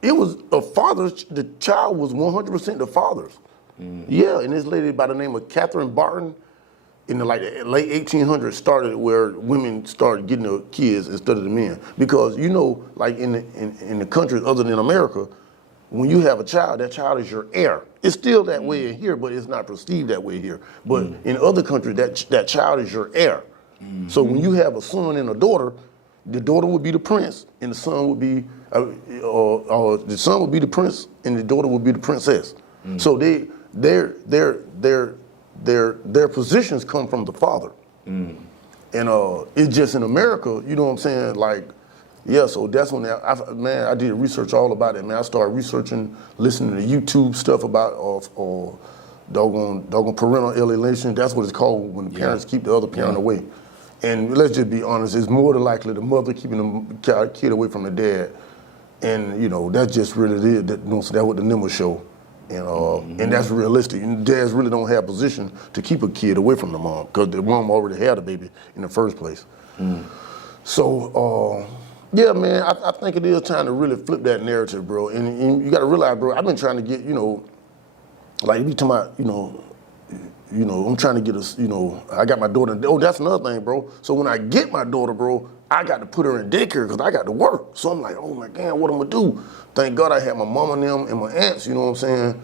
It was a father's. The child was 100% the father's. Yeah, and this lady by the name of Catherine Barton, in the late 1800s, started where women started getting the kids instead of the men. Because like in the countries other than America, when you have a child, that child is your heir. It's still that way in here, but it's not perceived that way here. But in other countries, that child is your heir. So when you have a son and a daughter, the daughter would be the prince, and the son would be, the son would be the prince, and the daughter would be the princess. So their positions come from the father. And it's just in America, you know what I'm saying? Like, yeah, so that's when I did research all about it, man. I started researching, listening to YouTube stuff about doggone parental alienation. That's what it's called when the parents keep the other parent away. And let's just be honest, it's more than likely the mother keeping the kid away from the dad. And, that's just really it. That's what the numbers show. And that's realistic. And dads really don't have position to keep a kid away from the mom because the mom already had a baby in the first place. So, yeah, man, I think it is time to really flip that narrative, bro. And you got to realize, bro, I've been trying to get, like you talking about, I'm trying to get I got my daughter. Oh, that's another thing, bro. So when I get my daughter, bro, I got to put her in daycare because I got to work. So I'm like, oh my God, what am I gonna do? Thank God I had my mom and them and my aunts, you know what I'm saying?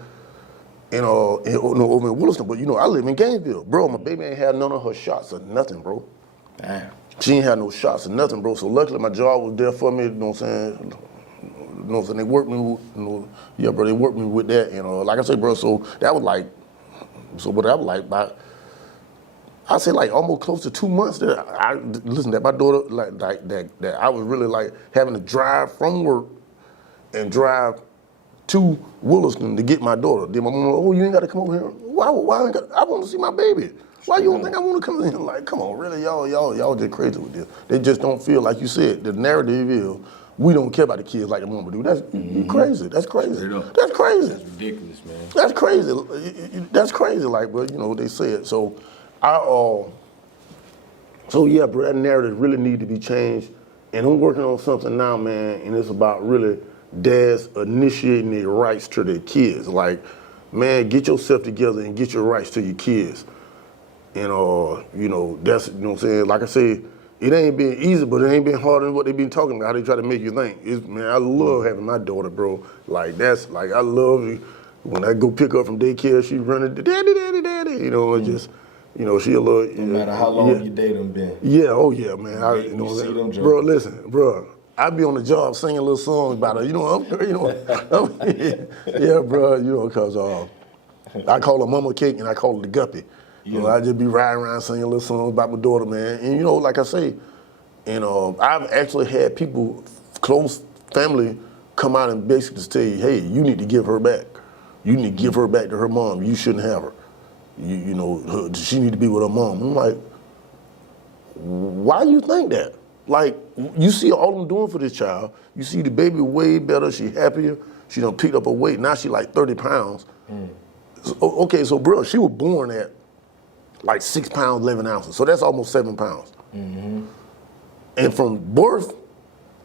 And over in Williston, but I live in Gainesville, bro. My baby ain't had none of her shots or nothing, bro. Damn. She ain't had no shots or nothing, bro. So luckily my job was there for me, you know what I'm saying? They worked me with, they worked me with that. Like I said, bro, so that was like I say like almost close to 2 months that my daughter that I was really like having to drive from work and drive to Williston to get my daughter. Then my mom, oh, you ain't got to come over here. Why I want to see my baby. Why you don't think I want to come in here? Like, come on, really, y'all just crazy with this. They just don't feel like you said. The narrative is we don't care about the kids like the mama do. That's crazy. That's crazy. That's crazy. That's ridiculous, man. That's crazy. That's crazy. Like, but they say it. So so yeah, bro, that narrative really need to be changed. And I'm working on something now, man, and it's about really dads initiating their rights to their kids. Like, man, get yourself together and get your rights to your kids. And that's what I'm saying. Like I say, it ain't been easy, but it ain't been harder than what they been talking about. How they try to make you think. Man, I love having my daughter, bro. Like I love when I go pick up from daycare. She running, daddy, daddy, daddy. Just. She a little. No matter how long you date them been. Yeah, oh yeah, man. You see them bro, listen, bro. I be on the job singing little songs about her. Yeah, bro. Cause I call her Mama Cake and I call her the Guppy. So I just be riding around singing little songs about my daughter, man. And you know, like I say, and I've actually had people, close family, come out and basically say, hey, you need to give her back. You need to give her back to her mom. You shouldn't have her. You know, she need to be with her mom. I'm like, why you think that? Like, you see all I'm doing for this child. You see the baby way better. She happier. She done picked up her weight. Now she like 30 pounds. So, okay, so bro, she was born at like 6 pounds, 11 ounces. So that's almost 7 pounds. And from birth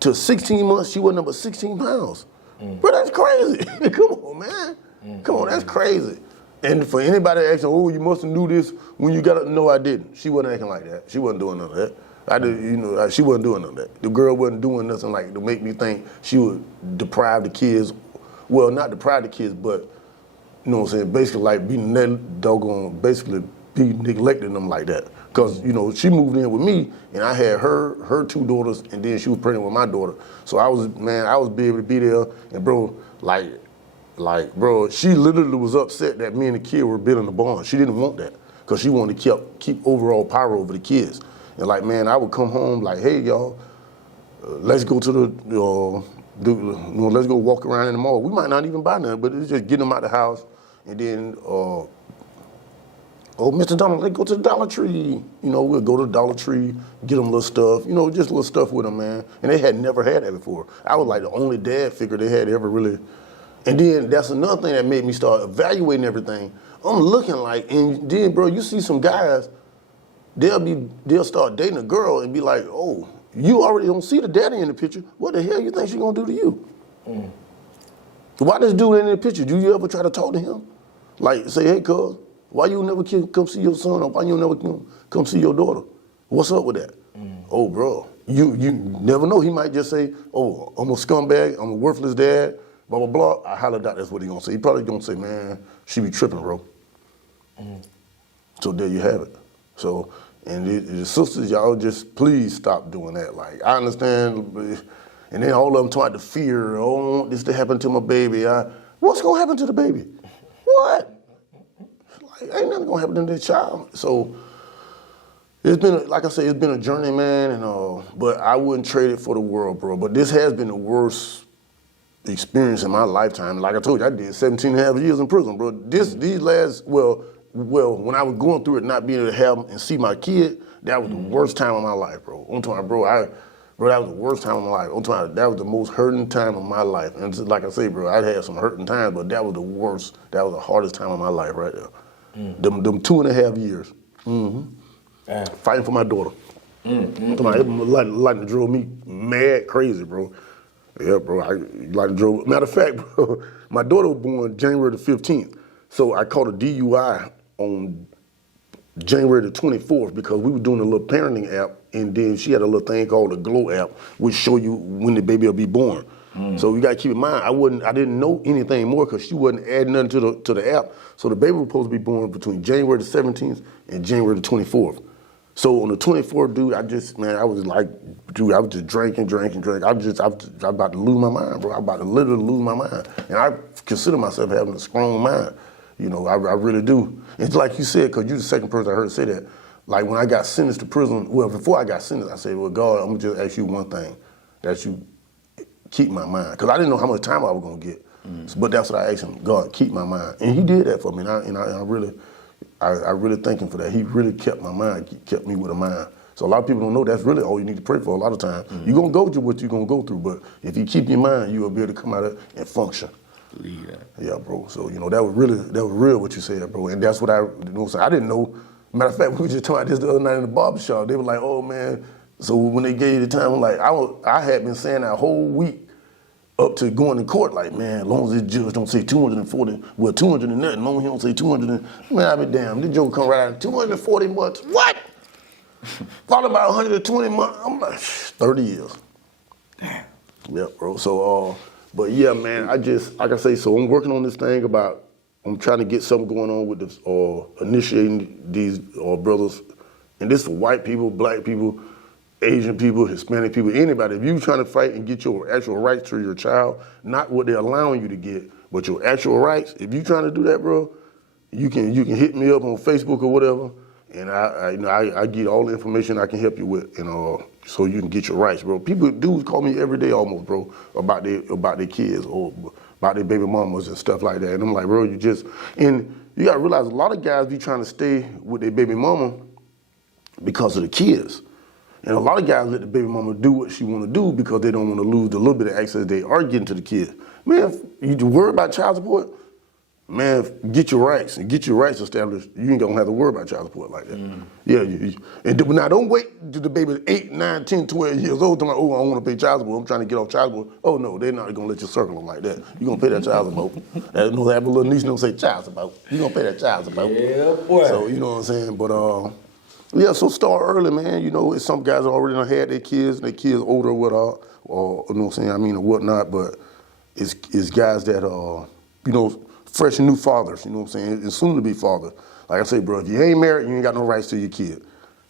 to 16 months, she wasn't number 16 pounds. Bro, that's crazy. Come on, man. Come on, that's crazy. And for anybody asking, oh, you must have knew this when you got up, no, I didn't. She wasn't acting like that. She wasn't doing none of that. She wasn't doing none of that. The girl wasn't doing nothing like to make me think she would deprive the kids. Well, not deprive the kids, but you know what I'm saying, basically like be basically be neglecting them like that. Cause you know, she moved in with me and I had her 2 daughters and then she was pregnant with my daughter. So I was be able to be there and bro, bro, she literally was upset that me and the kid were building a bond. She didn't want that because she wanted to keep overall power over the kids. And like, man, I would come home like, hey, y'all, let's go to let's go walk around in the mall. We might not even buy nothing, but it's just getting them out the house. And then, Mr. Donald, let's go to the Dollar Tree. You know, we'll go to the Dollar Tree, get them little stuff, you know, just little stuff with them, man. And they had never had that before. I was like the only dad figure they had ever really. And then that's another thing that made me start evaluating everything. I'm looking like, and then, bro, you see some guys, they'll start dating a girl and be like, oh, you already don't see the daddy in the picture. What the hell you think she gonna do to you? Why this dude in the picture? Do you ever try to talk to him? Like, say, hey, cuz, why you never come see your son, or why you never come see your daughter? What's up with that? Oh, bro, you never know. He might just say, oh, I'm a scumbag, I'm a worthless dad, blah, blah, blah. I highly doubt that's what he gonna say. He probably gonna say, man, she be tripping, bro. So there you have it. So, and the sisters, y'all just please stop doing that. Like, I understand, and then all of them talking the fear, oh, I don't want this to happen to my baby. What's gonna happen to the baby? What? Like, ain't nothing gonna happen to this child. So, it's been, like I said, it's been a journey, man, and but I wouldn't trade it for the world, bro. But this has been the worst experience in my lifetime. Like I told you, I did 17 and a half years in prison, bro. These last, well, when I was going through it, not being able to have and see my kid, that was the worst time of my life, bro. I'm talking, bro, that was the worst time of my life. I'm talking, that was the most hurting time of my life. And just like I say, bro, I'd had some hurting times, but that was the worst, that was the hardest time of my life right there. Them 2.5 years. Fighting for my daughter. It like drove me mad crazy, bro. Yeah, bro, matter of fact, bro, my daughter was born January the 15th. So I caught a DUI on January the 24th because we were doing a little parenting app, and then she had a little thing called the Glow app, which show you when the baby will be born. So you gotta keep in mind, I didn't know anything more because she wasn't adding nothing to the app. So the baby was supposed to be born between January the 17th and January the 24th. So on the 24th, dude, I was just drinking. I was about to lose my mind, bro. I was about to literally lose my mind. And I consider myself having a strong mind. You know, I really do. It's like you said, because you're the second person I heard say that. Like when I got sentenced to prison, well, before I got sentenced, I said, well, God, I'm gonna just ask you one thing, that you keep my mind. Because I didn't know how much time I was gonna get. But that's what I asked him, God, keep my mind. And he did that for me, and I really thank him for that. He really kept my mind, kept me with a mind. So a lot of people don't know that's really all you need to pray for a lot of times. You're gonna go through what you're gonna go through, but if you keep your mind, you will be able to come out of and function. Believe that. Yeah, bro. So, you know, that was real what you said, bro. And that's what I didn't know. Matter of fact, we were just talking about this the other night in the barbershop. They were like, oh man. So when they gave you the time, I'm like, I had been saying that whole week up to going to court, like, man, as long as this judge don't say 240, well, 200 and nothing, as long as he don't say 200 and, man, I be damn, this joke come right out, 240 months, what? Followed by 120 months, I'm like, 30 years. Damn. Yeah, bro, so, but yeah, man, like I say, so I'm working on this thing I'm trying to get something going on with this, initiating these brothers, and this for white people, black people, Asian people, Hispanic people, anybody. If you're trying to fight and get your actual rights to your child, not what they're allowing you to get, but your actual rights, if you're trying to do that, bro, you can hit me up on Facebook or whatever, and I get all the information I can help you with, so you can get your rights, bro. Dudes call me every day almost, bro, about their kids or about their baby mamas and stuff like that. And I'm like, bro, you gotta realize a lot of guys be trying to stay with their baby mama because of the kids. And a lot of guys let the baby mama do what she want to do because they don't want to lose the little bit of access they are getting to the kids. Man, if you worry about child support, man, get your rights and get your rights established. You ain't gonna have to worry about child support like that. Yeah, now don't wait till the baby's 8, 9, 10, 12 years old. Talking about, oh, I don't want to pay child support. I'm trying to get off child support. Oh no, they're not gonna let you circle them like that. You gonna pay that child support. That no, have a little niece don't say child support. You gonna pay that child support. Yeah, boy. So you know what I'm saying, but yeah. So start early, man. You know, some guys already done had their kids, and their kids older with or you know what I'm saying. I mean, or whatnot. But it's guys that you know, fresh and new fathers, you know what I'm saying, and soon to be father. Like I say, bro, if you ain't married, you ain't got no rights to your kid.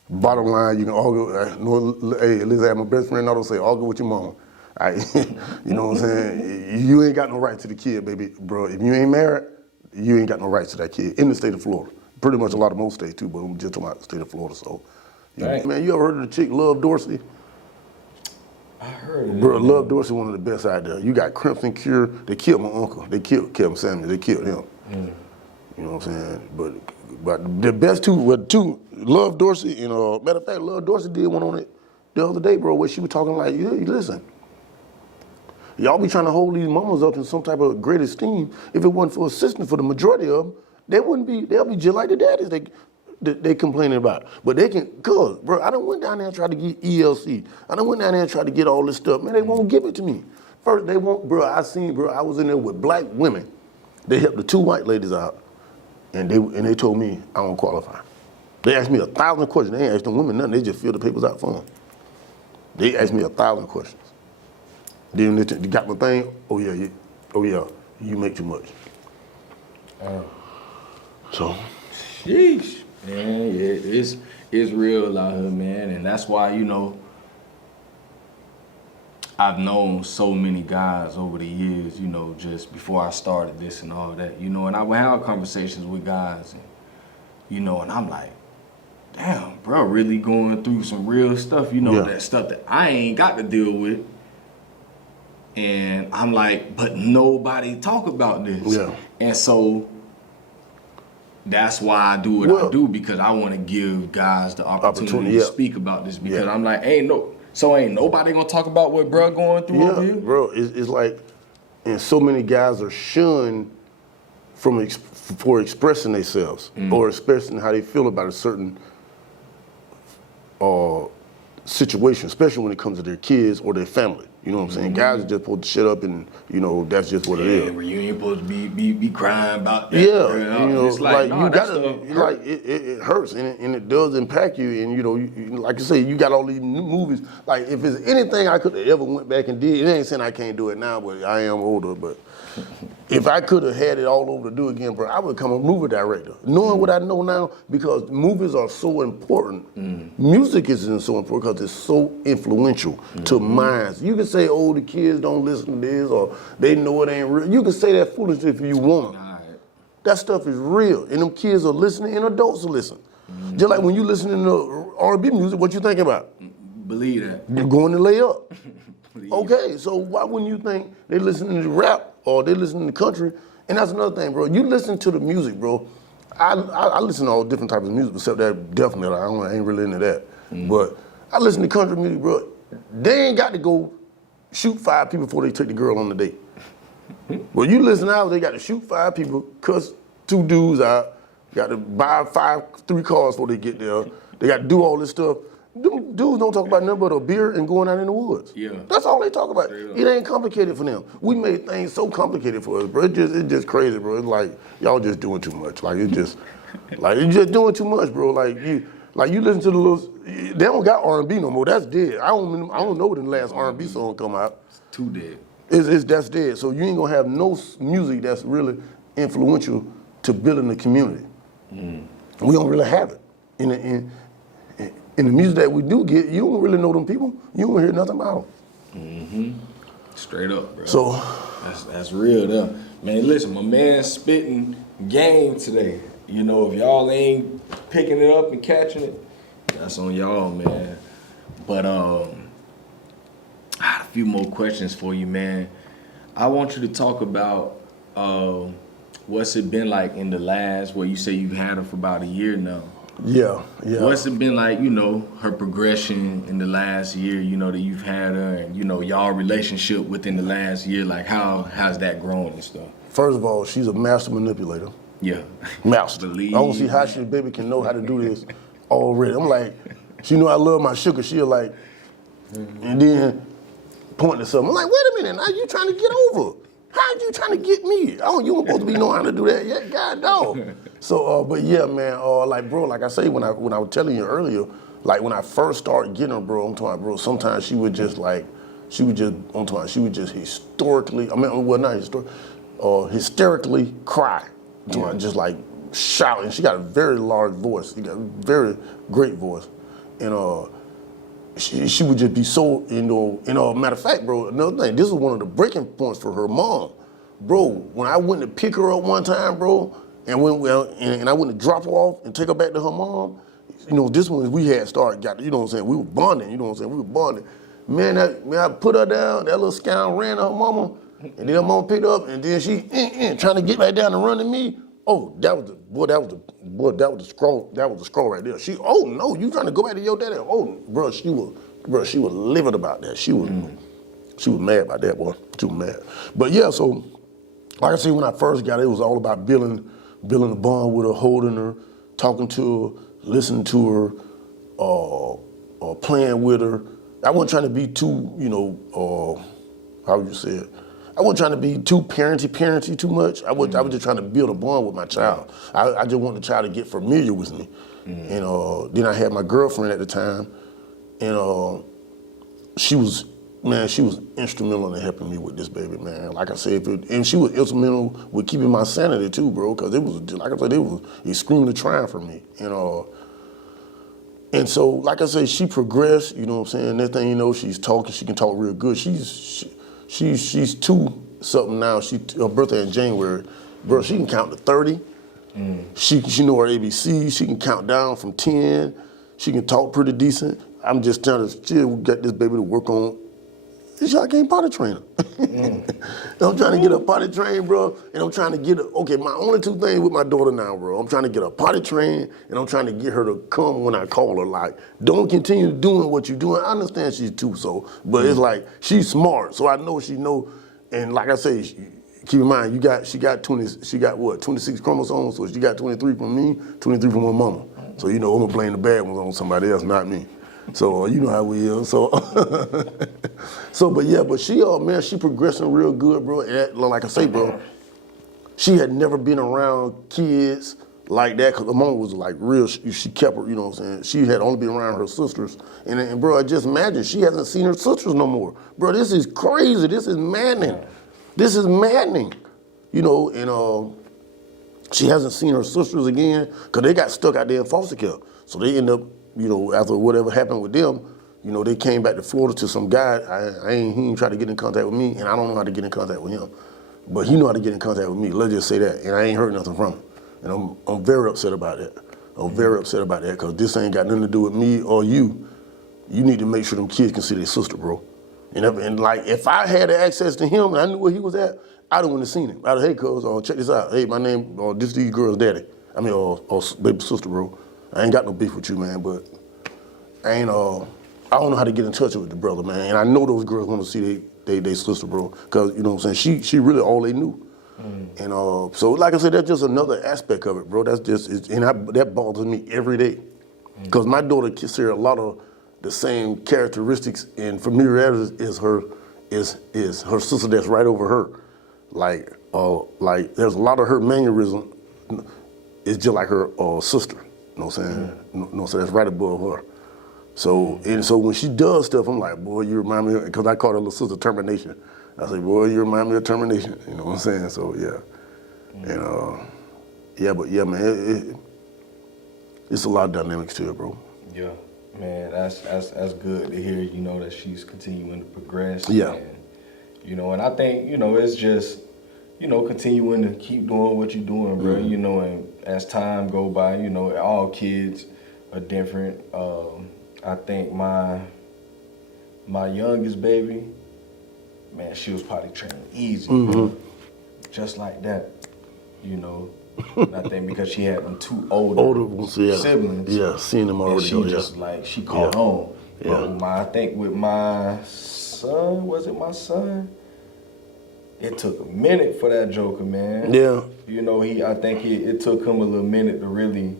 Bottom line, you can argue. Hey, Liz, my best friend Otto say, argue with your mama. You know what I'm saying? You ain't got no right to the kid, baby, bro. If you ain't married, you ain't got no rights to that kid in the state of Florida. Pretty much a lot of most states too, but I'm just talking about the state of Florida. So, Right. Man, you ever heard of the chick Love Dorsey? I heard it. Bro, Love Dorsey, one of the best out there. You got Crimson Cure. They killed my uncle. They killed Kevin Samuels. They killed him. You know what I'm saying? But the best two, Love Dorsey, matter of fact, Love Dorsey did one on it the other day, bro, where she was talking like, listen, y'all be trying to hold these mamas up in some type of great esteem. If it wasn't for assistance for the majority of them, they'll be just like the daddies they complaining about. But they can, cause, bro, I done went down there and tried to get ELC. I done went down there and tried to get all this stuff. Man, they won't give it to me. First, they won't, bro, I was in there with black women. They helped the 2 white ladies out, and they told me I don't qualify. They asked me 1,000 questions. They ain't asked them women nothing. They just filled the papers out for them. They asked me 1,000 questions. Then they got my thing. Oh yeah, you make too much. So. Sheesh. Man, yeah, it's real out here, man. And that's why, I've known so many guys over the years, just before I started this and all that, and I would have conversations with guys and, and I'm like, damn, bro, really going through some real stuff, that stuff that I ain't got to deal with. And I'm like, but nobody talk about this. Yeah. And so that's why I do what I do, because I want to give guys the opportunity to speak about this, because I'm like, ain't nobody gonna talk about what bro going through over here? Bro, it's like, and so many guys are shunned for expressing themselves or expressing how they feel about a certain situation, especially when it comes to their kids or their family. You know what I'm saying? Guys are just supposed to shut up and, that's just what it is. Yeah, you ain't supposed to be crying about that. Yeah, it's like you gotta, it hurts and it does impact you. And, like I say, you got all these new movies. Like, if it's anything I could have ever went back and did, it ain't saying I can't do it now, but I am older. But if I could have had it all over to do again, bro, I would become a movie director. Knowing what I know now, because movies are so important. Music isn't so important because it's so influential to minds. You can say, oh, the kids don't listen to this, or they know it ain't real. You can say that foolishness if you want. That stuff is real, and them kids are listening, and adults are listening. Just like when you listening to R&B music, what you thinking about? Believe that. You're going to lay up. Okay, so why wouldn't you think they listening to rap or they listening to country? And that's another thing, bro. You listen to the music, bro. I listen to all different types of music, except that definitely, I ain't really into that. But I listen to country music, bro. They ain't got to go shoot 5 people before they take the girl on the date. Well, you listen now, they got to shoot 5 people, cuss 2 dudes out, got to buy 3 cars before they get there. They got to do all this stuff. Them dudes don't talk about nothing but a beer and going out in the woods. Yeah. That's all they talk about. It ain't complicated for them. We made things so complicated for us, bro. It's just crazy, bro. It's like, y'all just doing too much. Like, it's just doing too much, bro. Like you listen to the little, they don't got R&B no more. That's dead. I don't know when the last R&B song come out. It's too dead. That's dead. So you ain't gonna have no music that's really influential to building the community. We don't really have it. In the music that we do get, you don't really know them people. You don't hear nothing about them. Straight up, bro. So that's real, though. Man, listen, my man spitting game today. you know, if y'all ain't picking it up and catching it, that's on y'all, man. But I had a few more questions for you, man. I want you to talk about what's it been like in the last, you say you had her for about a year now. Yeah. What's it been like, you know, her progression in the last year, you know, that you've had her, and, you know, y'all relationship within the last year, like how's that grown and stuff? First of all, she's a master manipulator. Yeah. Master. I don't see how she baby can know how to do this already. I'm like, she know I love my sugar. She'll like, and then point to something. I'm like, wait a minute, now you trying to get over? How you trying to get me? Oh, you ain't supposed to be knowing how to do that yet, God dog. So, but yeah, man, like bro, like I say, when I was telling you earlier, like when I first started getting her, bro, I'm talking, bro, sometimes she would just historically, hysterically cry. Yeah. Just like shouting. She got a very large voice. She got a very great voice. And she would just be so, matter of fact, bro, another thing, this is one of the breaking points for her mom. Bro, when I went to pick her up one time, bro, and I went to drop her off and take her back to her mom, this one we had started, we were bonding, we were bonding. Man, I put her down, that little scoundrel ran to her mama, and then her mama picked her up, and then she trying to get back down and run to me. Oh, that was the scroll right there. Oh no, you trying to go back to your daddy? Oh, bro, she was livid about that. She was mad about that, boy. She was mad. But yeah, so like I said, when I first got it was all about building a bond with her, holding her, talking to her, listening to her, playing with her. I wasn't trying to be too, how would you say it? I wasn't trying to be too parenty too much. I was just trying to build a bond with my child. I just wanted the child to get familiar with me. And then I had my girlfriend at the time, and she was instrumental in helping me with this baby, man. Like I said, and she was instrumental with keeping my sanity too, bro, because it was, like I said, it was extremely trying for me. And so, like I said, she progressed, you know what I'm saying? Next thing you know, she's talking, she can talk real good. She's 2-something now. Her birthday in January. Bro, she can count to 30. She know her ABC. She can count down from 10. She can talk pretty decent. I'm just trying to still get this baby to work on. I can't potty train her. I'm trying to get her potty trained, bro, and I'm trying to get her, my only two things with my daughter now, bro, I'm trying to get her potty trained, and I'm trying to get her to come when I call her. Like, don't continue doing what you're doing. I understand she's 2, but it's like, she's smart, so I know she know, and like I say, keep in mind, she got 26 chromosomes, so she got 23 from me, 23 from her mama. So, I'm gonna blame the bad ones on somebody else, not me. So, you know how we are, but she progressing real good, bro. And like I say, bro, she had never been around kids like that, because her mom was like real, she kept her, you know what I'm saying? She had only been around her sisters. And bro, I just imagine, she hasn't seen her sisters no more. Bro, this is crazy, this is maddening. This is maddening, and she hasn't seen her sisters again, because they got stuck out there in foster care. So they end up, after whatever happened with them, they came back to Florida to some guy. He ain't tried to get in contact with me, and I don't know how to get in contact with him. But he know how to get in contact with me, let's just say that, and I ain't heard nothing from him. And I'm very upset about that. I'm very upset about that, because this ain't got nothing to do with me or you. You need to make sure them kids can see their sister, bro. And like, if I had access to him and I knew where he was at, I'd have went and seen him. I'd have, hey, cuz, check this out. Hey, my name, this these girls' daddy. I mean, baby sister, bro. I ain't got no beef with you, man, but I don't know how to get in touch with the brother, man. And I know those girls want to see they sister, bro, because, you know what I'm saying, she really all they knew. And so, like I said, that's just another aspect of it, bro. That's just, that bothers me every day. Because my daughter can share a lot of the same characteristics and familiarity as her sister that's right over her. Like there's a lot of her mannerism is just like her sister. You know what I'm saying? So that's right above her. So when she does stuff, I'm like, boy, you remind me, because I call her little sister Termination. I say, boy, you remind me of Termination. You know what I'm saying? So yeah, and but yeah, man, it's a lot of dynamics to it, bro. Yeah, man, that's good to hear. That she's continuing to progress. Yeah. And, and I think it's just you know, continuing to keep doing what you're doing, bro. You know, and as time go by, you know, all kids are different. I think my youngest baby, man, she was probably training easy, bro. Just like that, you know. And I think because she had them two older ones, yeah. siblings, yeah, seeing them already. and she just like she caught on. Yeah. But I think with my son, was it my son? It took a minute for that joker, man. Yeah. You know, I think it took him a little minute to really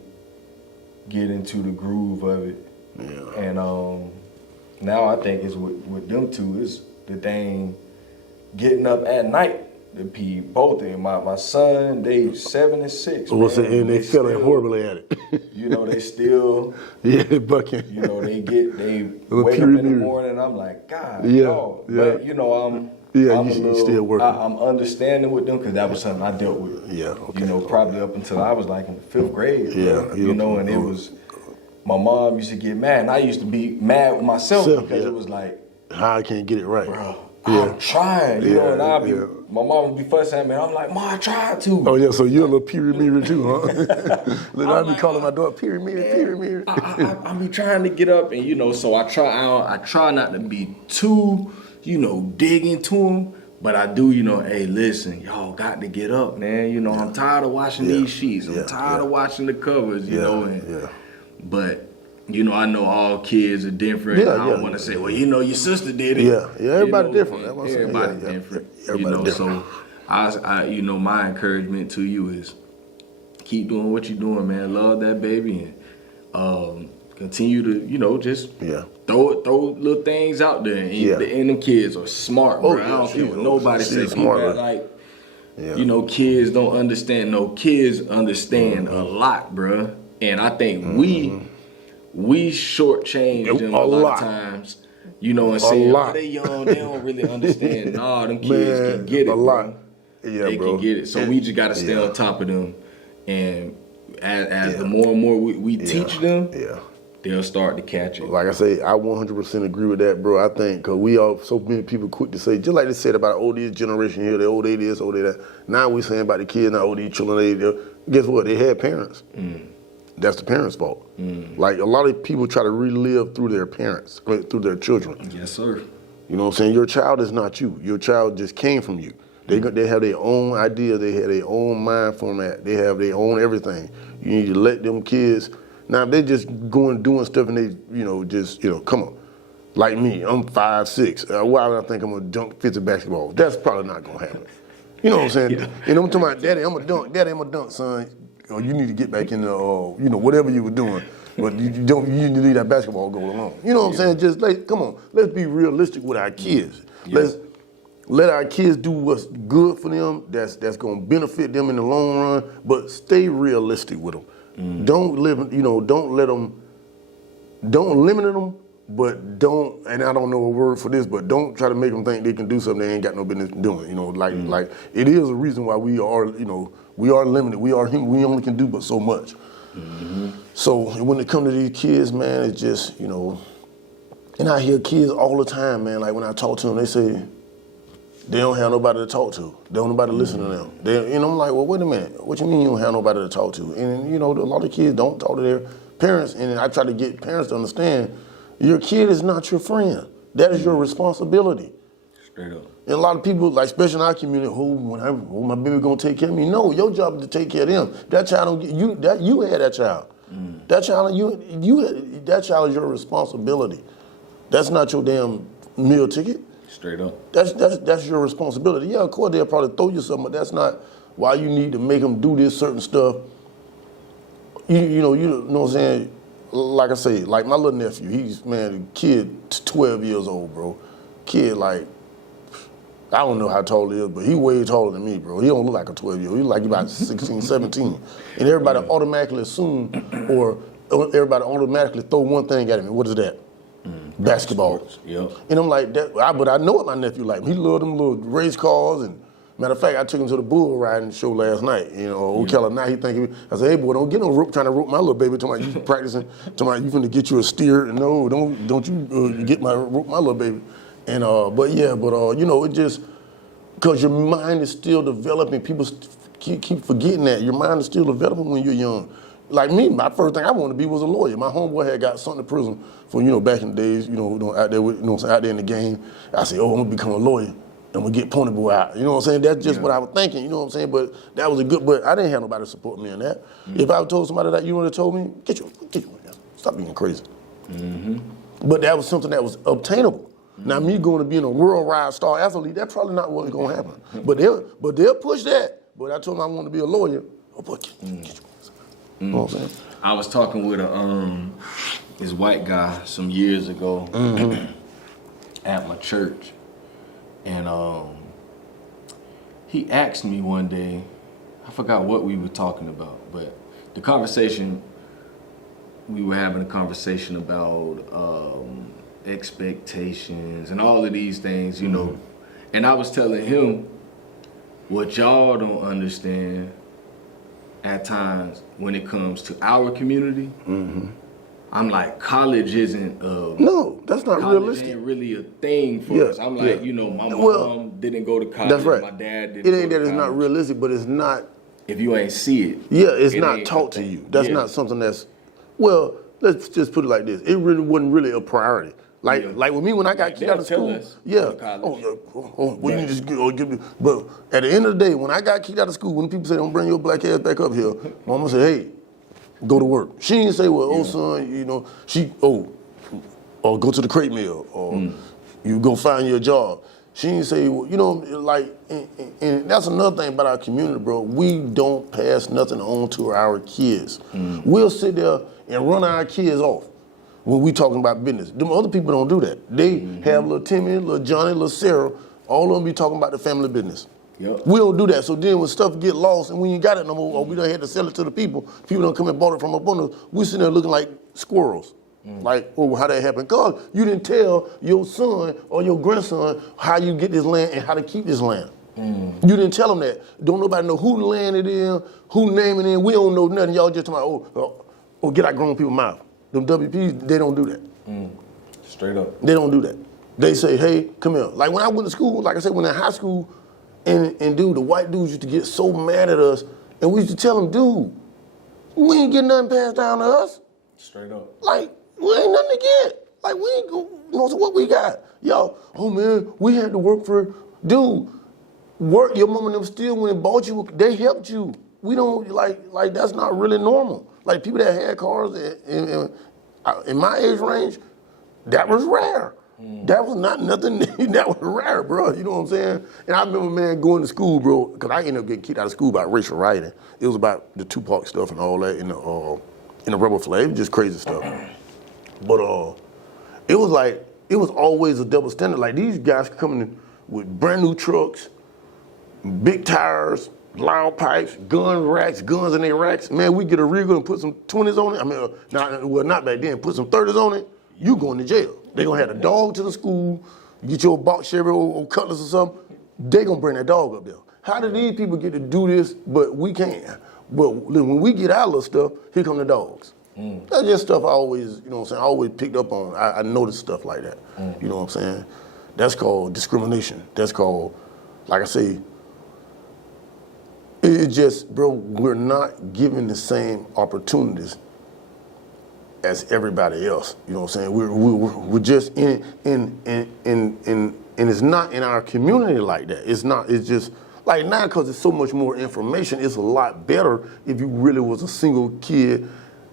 get into the groove of it. Yeah. And now I think it's with them two, it's the thing getting up at night to pee. Both of them. My son, they 7 and 6. And they failing horribly at it. You know, they still bucking. You know, they wake up in the morning and I'm like, God, dog. But you know, I'm still working. I'm understanding with them because that was something I dealt with. Yeah, okay. You know, probably up until I was like in the 5th grade. Yeah. You know, and it was, my mom used to get mad and I used to be mad with myself because it was like, how I can't get it right. Bro, I'm trying, you know, and my mom would be fussing at me. I'm like, Mom, I tried to. Oh yeah, so you're a little period mirror too, huh? Look, I be calling my daughter period mirror. I be trying to get up, and you know, so I try not to be too, you know, dig into them. But I do, you know, hey, listen, y'all got to get up, man. You know, I'm tired of watching these sheets. I'm tired of watching the covers, you know. But you know, I know all kids are different. I don't want to say, well, you know, your sister did it. Yeah, everybody you know, different. Everybody different. Everybody you know, different. so I, you know, my encouragement to you is keep doing what you're doing, man. Love that baby and continue to, you know, just throw little things out there. And them kids are smart, bro. I don't care what nobody says. Smart, like, you know, kids don't understand. No, kids understand a lot, bro. And I think we shortchange them a lot of times, you know, and saying, oh, they young, they don't really understand. Nah, them kids can get it, bro. Yeah, they can get it. So we just got to stay on top of them. And as the more and more we teach them, they'll start to catch it. Like I say, I 100% agree with that, bro. I think because we all, so many people quick to say, just like they said about the old generation here, the old they this, old they that. Now we saying about the kids, now old these children, guess what? They had parents. That's the parents' fault. Like a lot of people try to relive through their parents, through their children. Yes, sir. You know what I'm saying? Your child is not you. Your child just came from you. They have their own idea. They have their own mind format. They have their own everything. You need to let them kids. Now if they just going doing stuff and they, you know, just, you know, come on. Like me, I'm 5'6". Why would I think I'm gonna dunk 50 basketball? That's probably not gonna happen. You know what I'm saying? And I'm talking about, Daddy, I'm a dunk, son. Or you need to get back in the, you know, whatever you were doing, but you need to leave that basketball goal alone. You know what I'm saying? Just come on, let's be realistic with our kids. Let's let our kids do what's good for them. That's gonna benefit them in the long run. But stay realistic with them. Don't limit them. But don't, and I don't know a word for this, but don't try to make them think they can do something they ain't got no business doing. You know, like it is a reason why we are, you know, we are limited. We are human. We only can do but so much. So when it comes to these kids, man, it's just, you know, and I hear kids all the time, man. Like when I talk to them, they say they don't have nobody to talk to. They don't have nobody to listen to them. And I'm like, well, wait a minute. What you mean you don't have nobody to talk to? And you know, a lot of kids don't talk to their parents, and I try to get parents to understand. Your kid is not your friend. That is your responsibility. Straight up. And a lot of people, like especially in our community, my baby gonna take care of me. No, your job is to take care of them. That child don't get you. That you had that child. That child, that child is your responsibility. That's not your damn meal ticket. Straight up. That's your responsibility. Yeah, of course they'll probably throw you something, but that's not why you need to make them do this certain stuff. You know what I'm saying? Like I say, like my little nephew, he's, man, kid 12 years old, bro. Kid, like, I don't know how tall he is, but he way taller than me, bro. He don't look like a 12-year-old. He like about 16, 17. And everybody automatically assume, or everybody automatically throw one thing at him. What is that? Basketball. Yep. And I'm like, but I know what my nephew like. He loved them little race cars, and matter of fact, I took him to the bull riding show last night. You know, Ocala, now he thinking, I said, hey boy, don't get no rope trying to rope my little baby. Talking about you practicing, talking about you finna get you a steer. And no, don't you get rope my little baby. And you know, it just, Because your mind is still developing. People keep forgetting that. Your mind is still developing when you're young. Like me, my first thing I wanted to be was a lawyer. My homeboy had got sent to prison for, back in the days, out there, out there in the game. I said, oh, I'm gonna become a lawyer. I'm gonna get Pony Boy out. You know what I'm saying? That's just what I was thinking, you know what I'm saying? But that was but I didn't have nobody to support me in that. If I told somebody that, you would have told me, get you, stop being crazy. But that was something that was obtainable. Now me going to being a worldwide star athlete, that's probably not what's gonna happen. But they'll push that. But I told them I want to be a lawyer. Oh boy, get you. You know what I'm saying? I was talking with this white guy some years ago at my church, and he asked me one day, I forgot what we were talking about, but we were having a conversation about expectations and all of these things, and I was telling him what y'all don't understand at times when it comes to our community. I'm like, college isn't no, that's not realistic. Ain't really a thing for us. I'm like, my mom didn't go to college. That's right. My dad didn't. It ain't that it's not realistic, but it's not. If you ain't see it. Yeah, it's not taught to you. That's not something that's. Well, let's just put it like this. It really wasn't really a priority. Like with me when I got kicked out of school. You need to give me. But at the end of the day, when I got kicked out of school, when people say don't bring your black ass back up here, mama said, hey, go to work. She didn't say, well, oh son, or go to the crate mill, or you go find your job. She didn't say, well, and that's another thing about our community, bro. We don't pass nothing on to our kids. We'll sit there and run our kids off when we talking about business. Them other people don't do that. They have little Timmy, little Johnny, little Sarah, all of them be talking about the family business. Yep. We don't do that. So then when stuff get lost and we ain't got it no more, or we done had to sell it to the people don't come and bought it from up on us, we sitting there looking like squirrels. Like, oh, how that happened? Because you didn't tell your son or your grandson how you get this land and how to keep this land. You didn't tell them that. Don't nobody know who land it in, who name it in. We don't know nothing. Y'all just talking about, get out grown people's mouth. Them WPs, they don't do that. Straight up. They don't do that. They say, hey, come here. Like when I went to school, like I said, when in high school, and dude, the white dudes used to get so mad at us, and we used to tell them, dude, we ain't getting nothing passed down to us. Straight up. Like, we ain't nothing to get. Like, we ain't go, so what we got? Yo, oh man, we had to work for, dude, work, your mom and them still went and bought you, they helped you. We don't, like that's not really normal. Like people that had cars in my age range, that was rare. That was not nothing, that was rare, bro. You know what I'm saying? And I remember, man, going to school, bro, because I ended up getting kicked out of school about racial rioting. It was about the Tupac stuff and all that in the Rebel Flag. It was just crazy stuff. But it was always a double standard. Like these guys coming in with brand new trucks, big tires, loud pipes, guns in their racks. Man, we get a Regal and put some 20s on it. I mean, not back then, put some 30s on it, you going to jail. They gonna have a dog to the school, get your box Chevy or Cutlass or something, they gonna bring that dog up there. How do these people get to do this, but we can't? But when we get our little stuff, here come the dogs. That's just stuff I always, you know what I'm saying, I always picked up on. I noticed stuff like that, you know what I'm saying? That's called discrimination. That's called, like I say, it just, bro, we're not given the same opportunities as everybody else. You know what I'm saying? We're just in and it's not in our community like that. It's just like now because there's so much more information, it's a lot better if you really was a single kid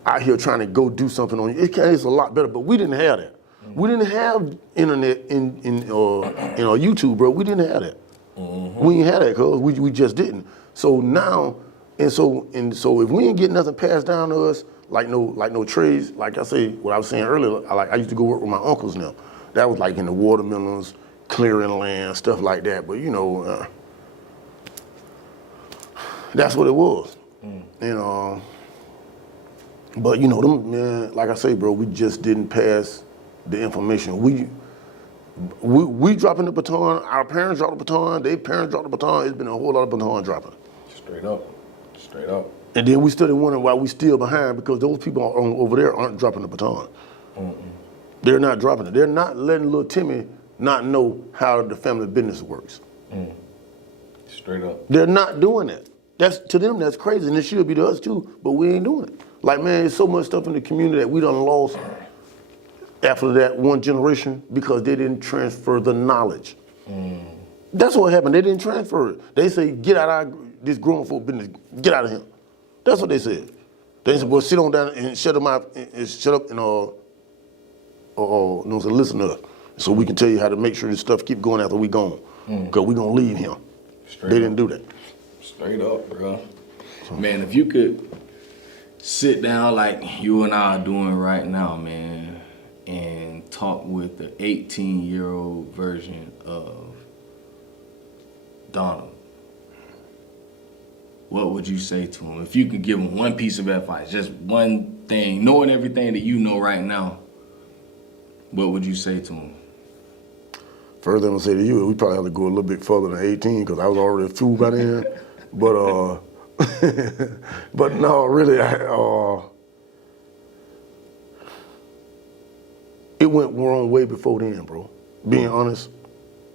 out here trying to go do something on you. It's a lot better, but we didn't have that. We didn't have internet in our YouTube, bro. We didn't have that. We didn't have that because we just didn't. So now, and so if we ain't getting nothing passed down to us, like no trades, like I say, what I was saying earlier, I used to go work with my uncles now. That was like in the watermelons, clearing land, stuff like that. But you know, that's what it was. And but you know, them, man, like I say, bro, we just didn't pass the information. We dropping the baton, our parents dropped the baton, their parents dropped the baton, it's been a whole lot of baton dropping. Straight up. And then we still wondering why we still behind because those people over there aren't dropping the baton. They're not dropping it. They're not letting little Timmy not know how the family business works. Straight up. They're not doing that. That's to them, that's crazy, and it should be to us too, but we ain't doing it. Like, man, there's so much stuff in the community that we done lost after that one generation because they didn't transfer the knowledge. That's what happened. They didn't transfer it. They say, get out of this grown folk business. Get out of here. That's what they said. They said, well, sit on down and shut them out and shut up and listen to us so we can tell you how to make sure this stuff keep going after we gone. Because we going to leave him. They didn't do that. Straight up, bro. Man, if you could sit down like you and I are doing right now, man, and talk with the 18-year-old version of Donald, what would you say to him? If you could give him one piece of advice, just one thing, knowing everything that you know right now, what would you say to him? First thing I'm gonna say to you, we probably have to go a little bit further than 18 because I was already a fool by then. But but no, really, it went wrong way before then, bro. Being honest,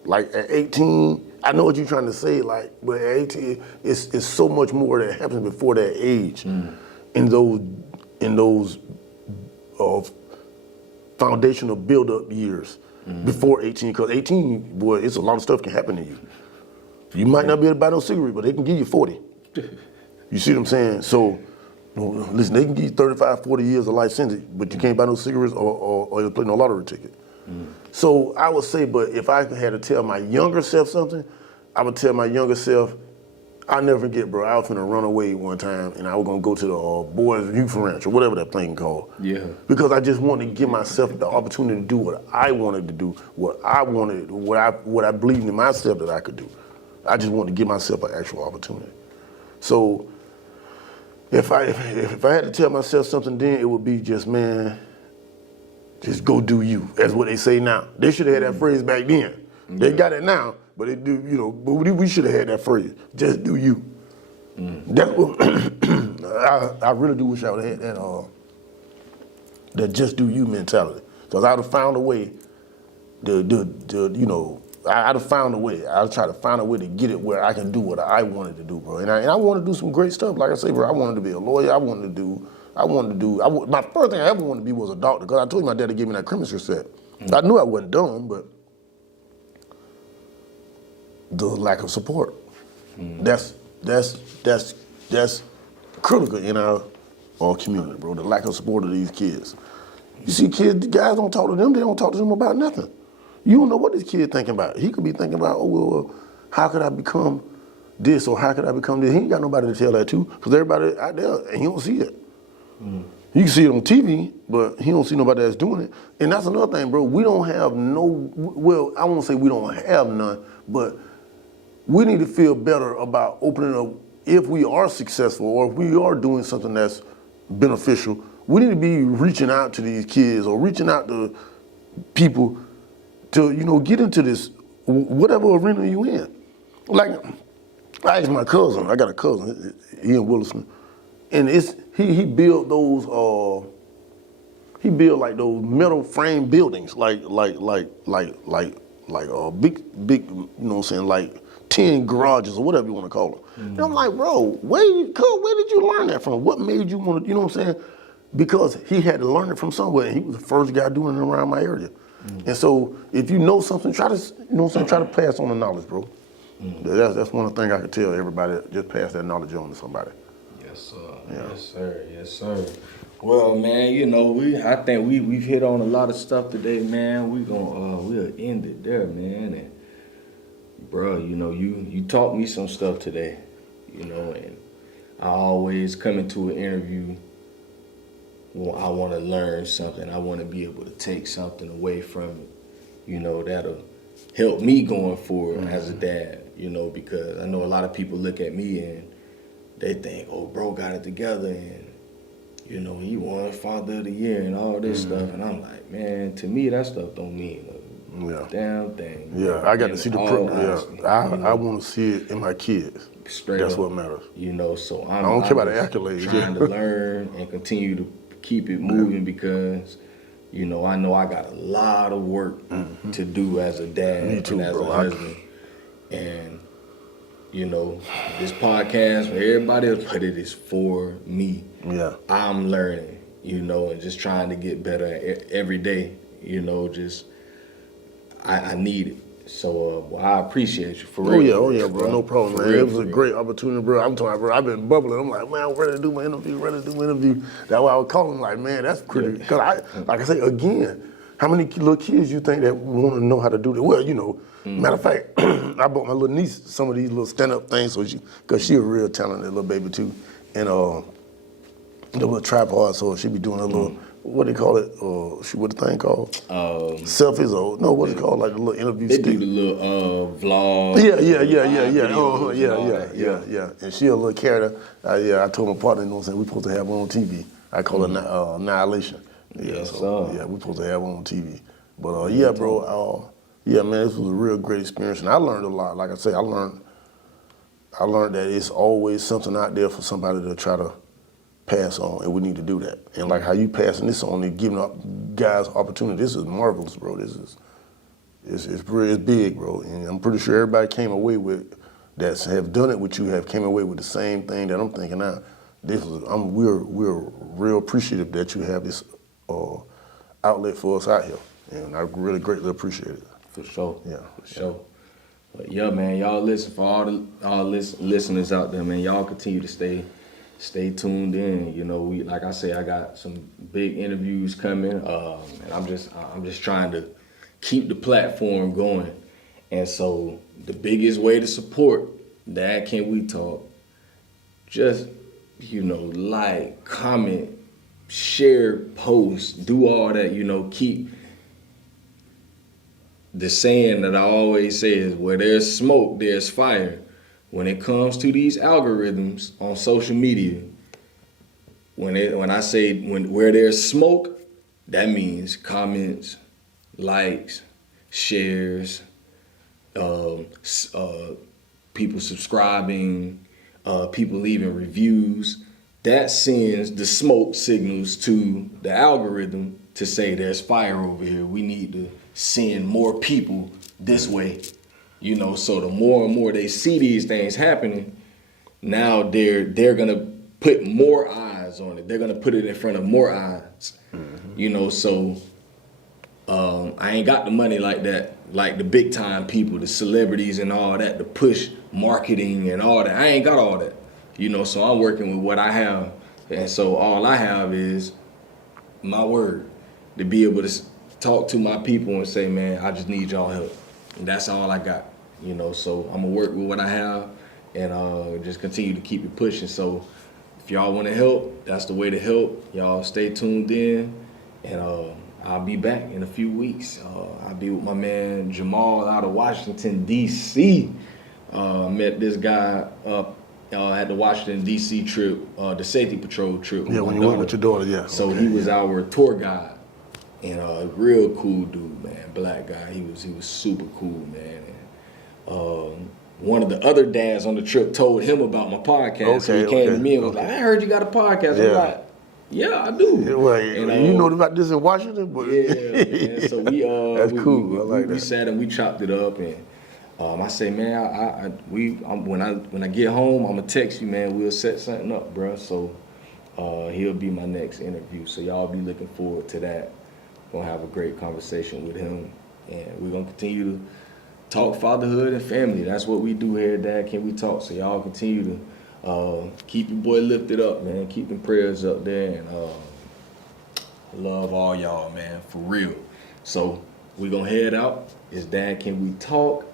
like at 18, I know what you're trying to say, like, but at 18, it's so much more that happens before that age, in those foundational build-up years before 18. Because 18, boy, it's a lot of stuff can happen to you. You might not be able to buy no cigarette, but they can give you 40. You see what I'm saying? So, listen, they can give you 35, 40 years of life sentence, but you can't buy no cigarettes or play no lottery ticket. So I would say, but if I had to tell my younger self something, I would tell my younger self, I'll never forget, bro, I was finna run away one time and I was gonna go to the boys' youth ranch or whatever that thing called. Yeah. Because I just wanted to give myself the opportunity to do what I wanted to do, what I wanted, what I believed in myself that I could do. I just wanted to give myself an actual opportunity. So if I had to tell myself something then, it would be just, man, just go do you. That's what they say now. They should have had that phrase back then. They got it now, but they do, but we should have had that phrase. Just do you. That's what I really do wish I would have had that just do you mentality. Because I'd have found a way I'd have found a way. I'd try to find a way to get it where I can do what I wanted to do, bro. And I want to do some great stuff. Like I say, bro, I wanted to be a lawyer. My first thing I ever wanted to be was a doctor, because I told you my daddy gave me that chemistry set. I knew I wasn't dumb, but the lack of support. That's critical in our community, bro. The lack of support of these kids. You see kids, the guys don't talk to them. They don't talk to them about nothing. You don't know what this kid thinking about. He could be thinking about, how could I become this or how could I become this? He ain't got nobody to tell that to, because everybody out there, and he don't see it. You can see it on TV, but he don't see nobody that's doing it. And that's another thing, bro. We don't have I won't say we don't have none, but we need to feel better about opening up. If we are successful or if we are doing something that's beneficial, we need to be reaching out to these kids or reaching out to people to, get into this, whatever arena you in. Like, I asked my cousin, I got a cousin, he in Williston, and he built those, like those metal frame buildings, like big, you know what I'm saying, like 10 garages or whatever you want to call them. And I'm like, bro, where did you learn that from? What made you want to, you know what I'm saying? Because he had to learn it from somewhere, and he was the first guy doing it around my area. And so if you know something, try to pass on the knowledge, bro. That's one of the things I could tell everybody, just pass that knowledge on to somebody. Yes, sir. Yeah. Yes, sir. Yes, sir. Well, man, I think we've hit on a lot of stuff today, man. We'll end it there, man. And bro, you taught me some stuff today, and I always come into an interview. I want to learn something. I want to be able to take something away from it, that'll help me going forward as a dad, because I know a lot of people look at me and they think, oh, bro got it together and, he won Father of the Year and all this stuff. And I'm like, man, to me, that stuff don't mean a damn thing. Yeah, I got to see the I want to see it in my kids. That's what matters. So I don't care about the accolades. Trying to learn and continue to keep it moving because, I know I got a lot of work to do as a dad Me too, and as bro. a husband. And You know, this podcast for everybody else, but it is for me. Yeah. I'm learning, you know, and just trying to get better every day. You know, just I need it. So I appreciate you for real. Oh yeah, bro. No problem, man. It was a great opportunity, bro. I'm talking, bro. I've been bubbling. I'm like, man, I'm ready to do my interview. That's why I was calling, like, man, that's pretty. Because like I say again, how many little kids you think that want to know how to do that? Well, you know, matter of fact, I bought my little niece some of these little stand-up things, so because she a real talented little baby too, and the little tripod, so she be doing a little. What do they call it? What the thing called? Selfies or no? What is it called? Like the little interview. They stick. do the little vlog. Yeah. And she a little character. I told my partner, you know what I'm saying, we supposed to have her on TV. I call her Annihilation. Yeah, yeah, we supposed to have her on TV. But yeah, bro. Yeah, man, this was a real great experience, and I learned a lot. Like I say, I learned that it's always something out there for somebody to try to pass on, and we need to do that. And like how you passing this on and giving up guys opportunity, this is marvelous, bro. It's big, bro. And I'm pretty sure everybody came away with that have done it with you came away with the same thing that I'm thinking now. We're real appreciative that you have this outlet for us out here, and I really greatly appreciate it. For sure. Yeah, for sure. But yeah, man, y'all listen for all listeners out there, man. Y'all continue to stay tuned in. You know, like I say, I got some big interviews coming, and I'm just trying to keep the platform going. And so the biggest way to support Dad Can We Talk, just, you know, like, comment, share, post, do all that, you know, keep the saying that I always say is where there's smoke, there's fire. When it comes to these algorithms on social media, where there's smoke, that means comments, likes, shares, people subscribing, people leaving reviews. That sends the smoke signals to the algorithm to say there's fire over here. We need to send more people this way. You know, so the more and more they see these things happening, now they're gonna put more eyes on it. They're gonna put it in front of more eyes. Mm-hmm. You know, so I ain't got the money like that, like the big time people, the celebrities and all that, to push marketing and all that. I ain't got all that. You know, so I'm working with what I have. And so all I have is my word to be able to talk to my people and say, man, I just need y'all help. And that's all I got. You know, so I'm gonna work with what I have and just continue to keep it pushing. So if y'all wanna help, that's the way to help. Y'all stay tuned in, and I'll be back in a few weeks. I'll be with my man Jamal out of Washington, D.C. Met this guy up at the Washington, D.C. trip, the safety patrol trip. Yeah, when you went with your daughter, yeah. So he was our tour guide, and a real cool dude, man, black guy. He was super cool, man. One of the other dads on the trip told him about my podcast. So he came to me and was like, I heard you got a podcast. I'm like, yeah, I do. Yeah, well, and, you know about this in Washington? But yeah. So that's cool. I like that. We sat and we chopped it up, and I say, man, when I get home, I'm gonna text you, man. We'll set something up, bro. So he'll be my next interview. So y'all be looking forward to that. Gonna have a great conversation with him, and we're gonna continue to talk fatherhood and family. That's what we do here at Dad Can We Talk. So y'all continue to keep your boy lifted up, man. Keep them prayers up there, and love all y'all, man, for real. So we gonna head out. It's Dad Can We Talk,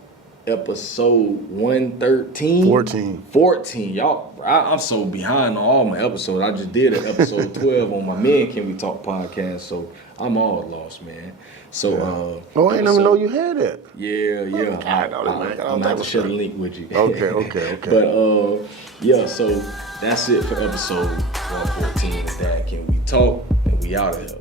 episode 113. 14. Y'all, I'm so behind on all my episodes. I just did an episode 12 on my Man Can We Talk podcast, so I'm all lost, man. So, I didn't even know you had that. Yeah. I'm gonna have to share the link with you. Okay. But yeah, so that's it for episode 114 of Dad Can We Talk, and we out of here.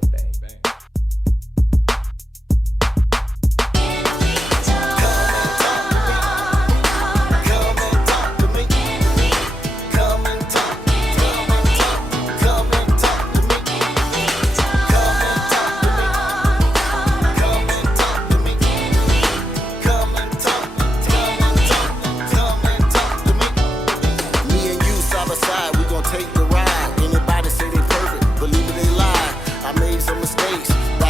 six.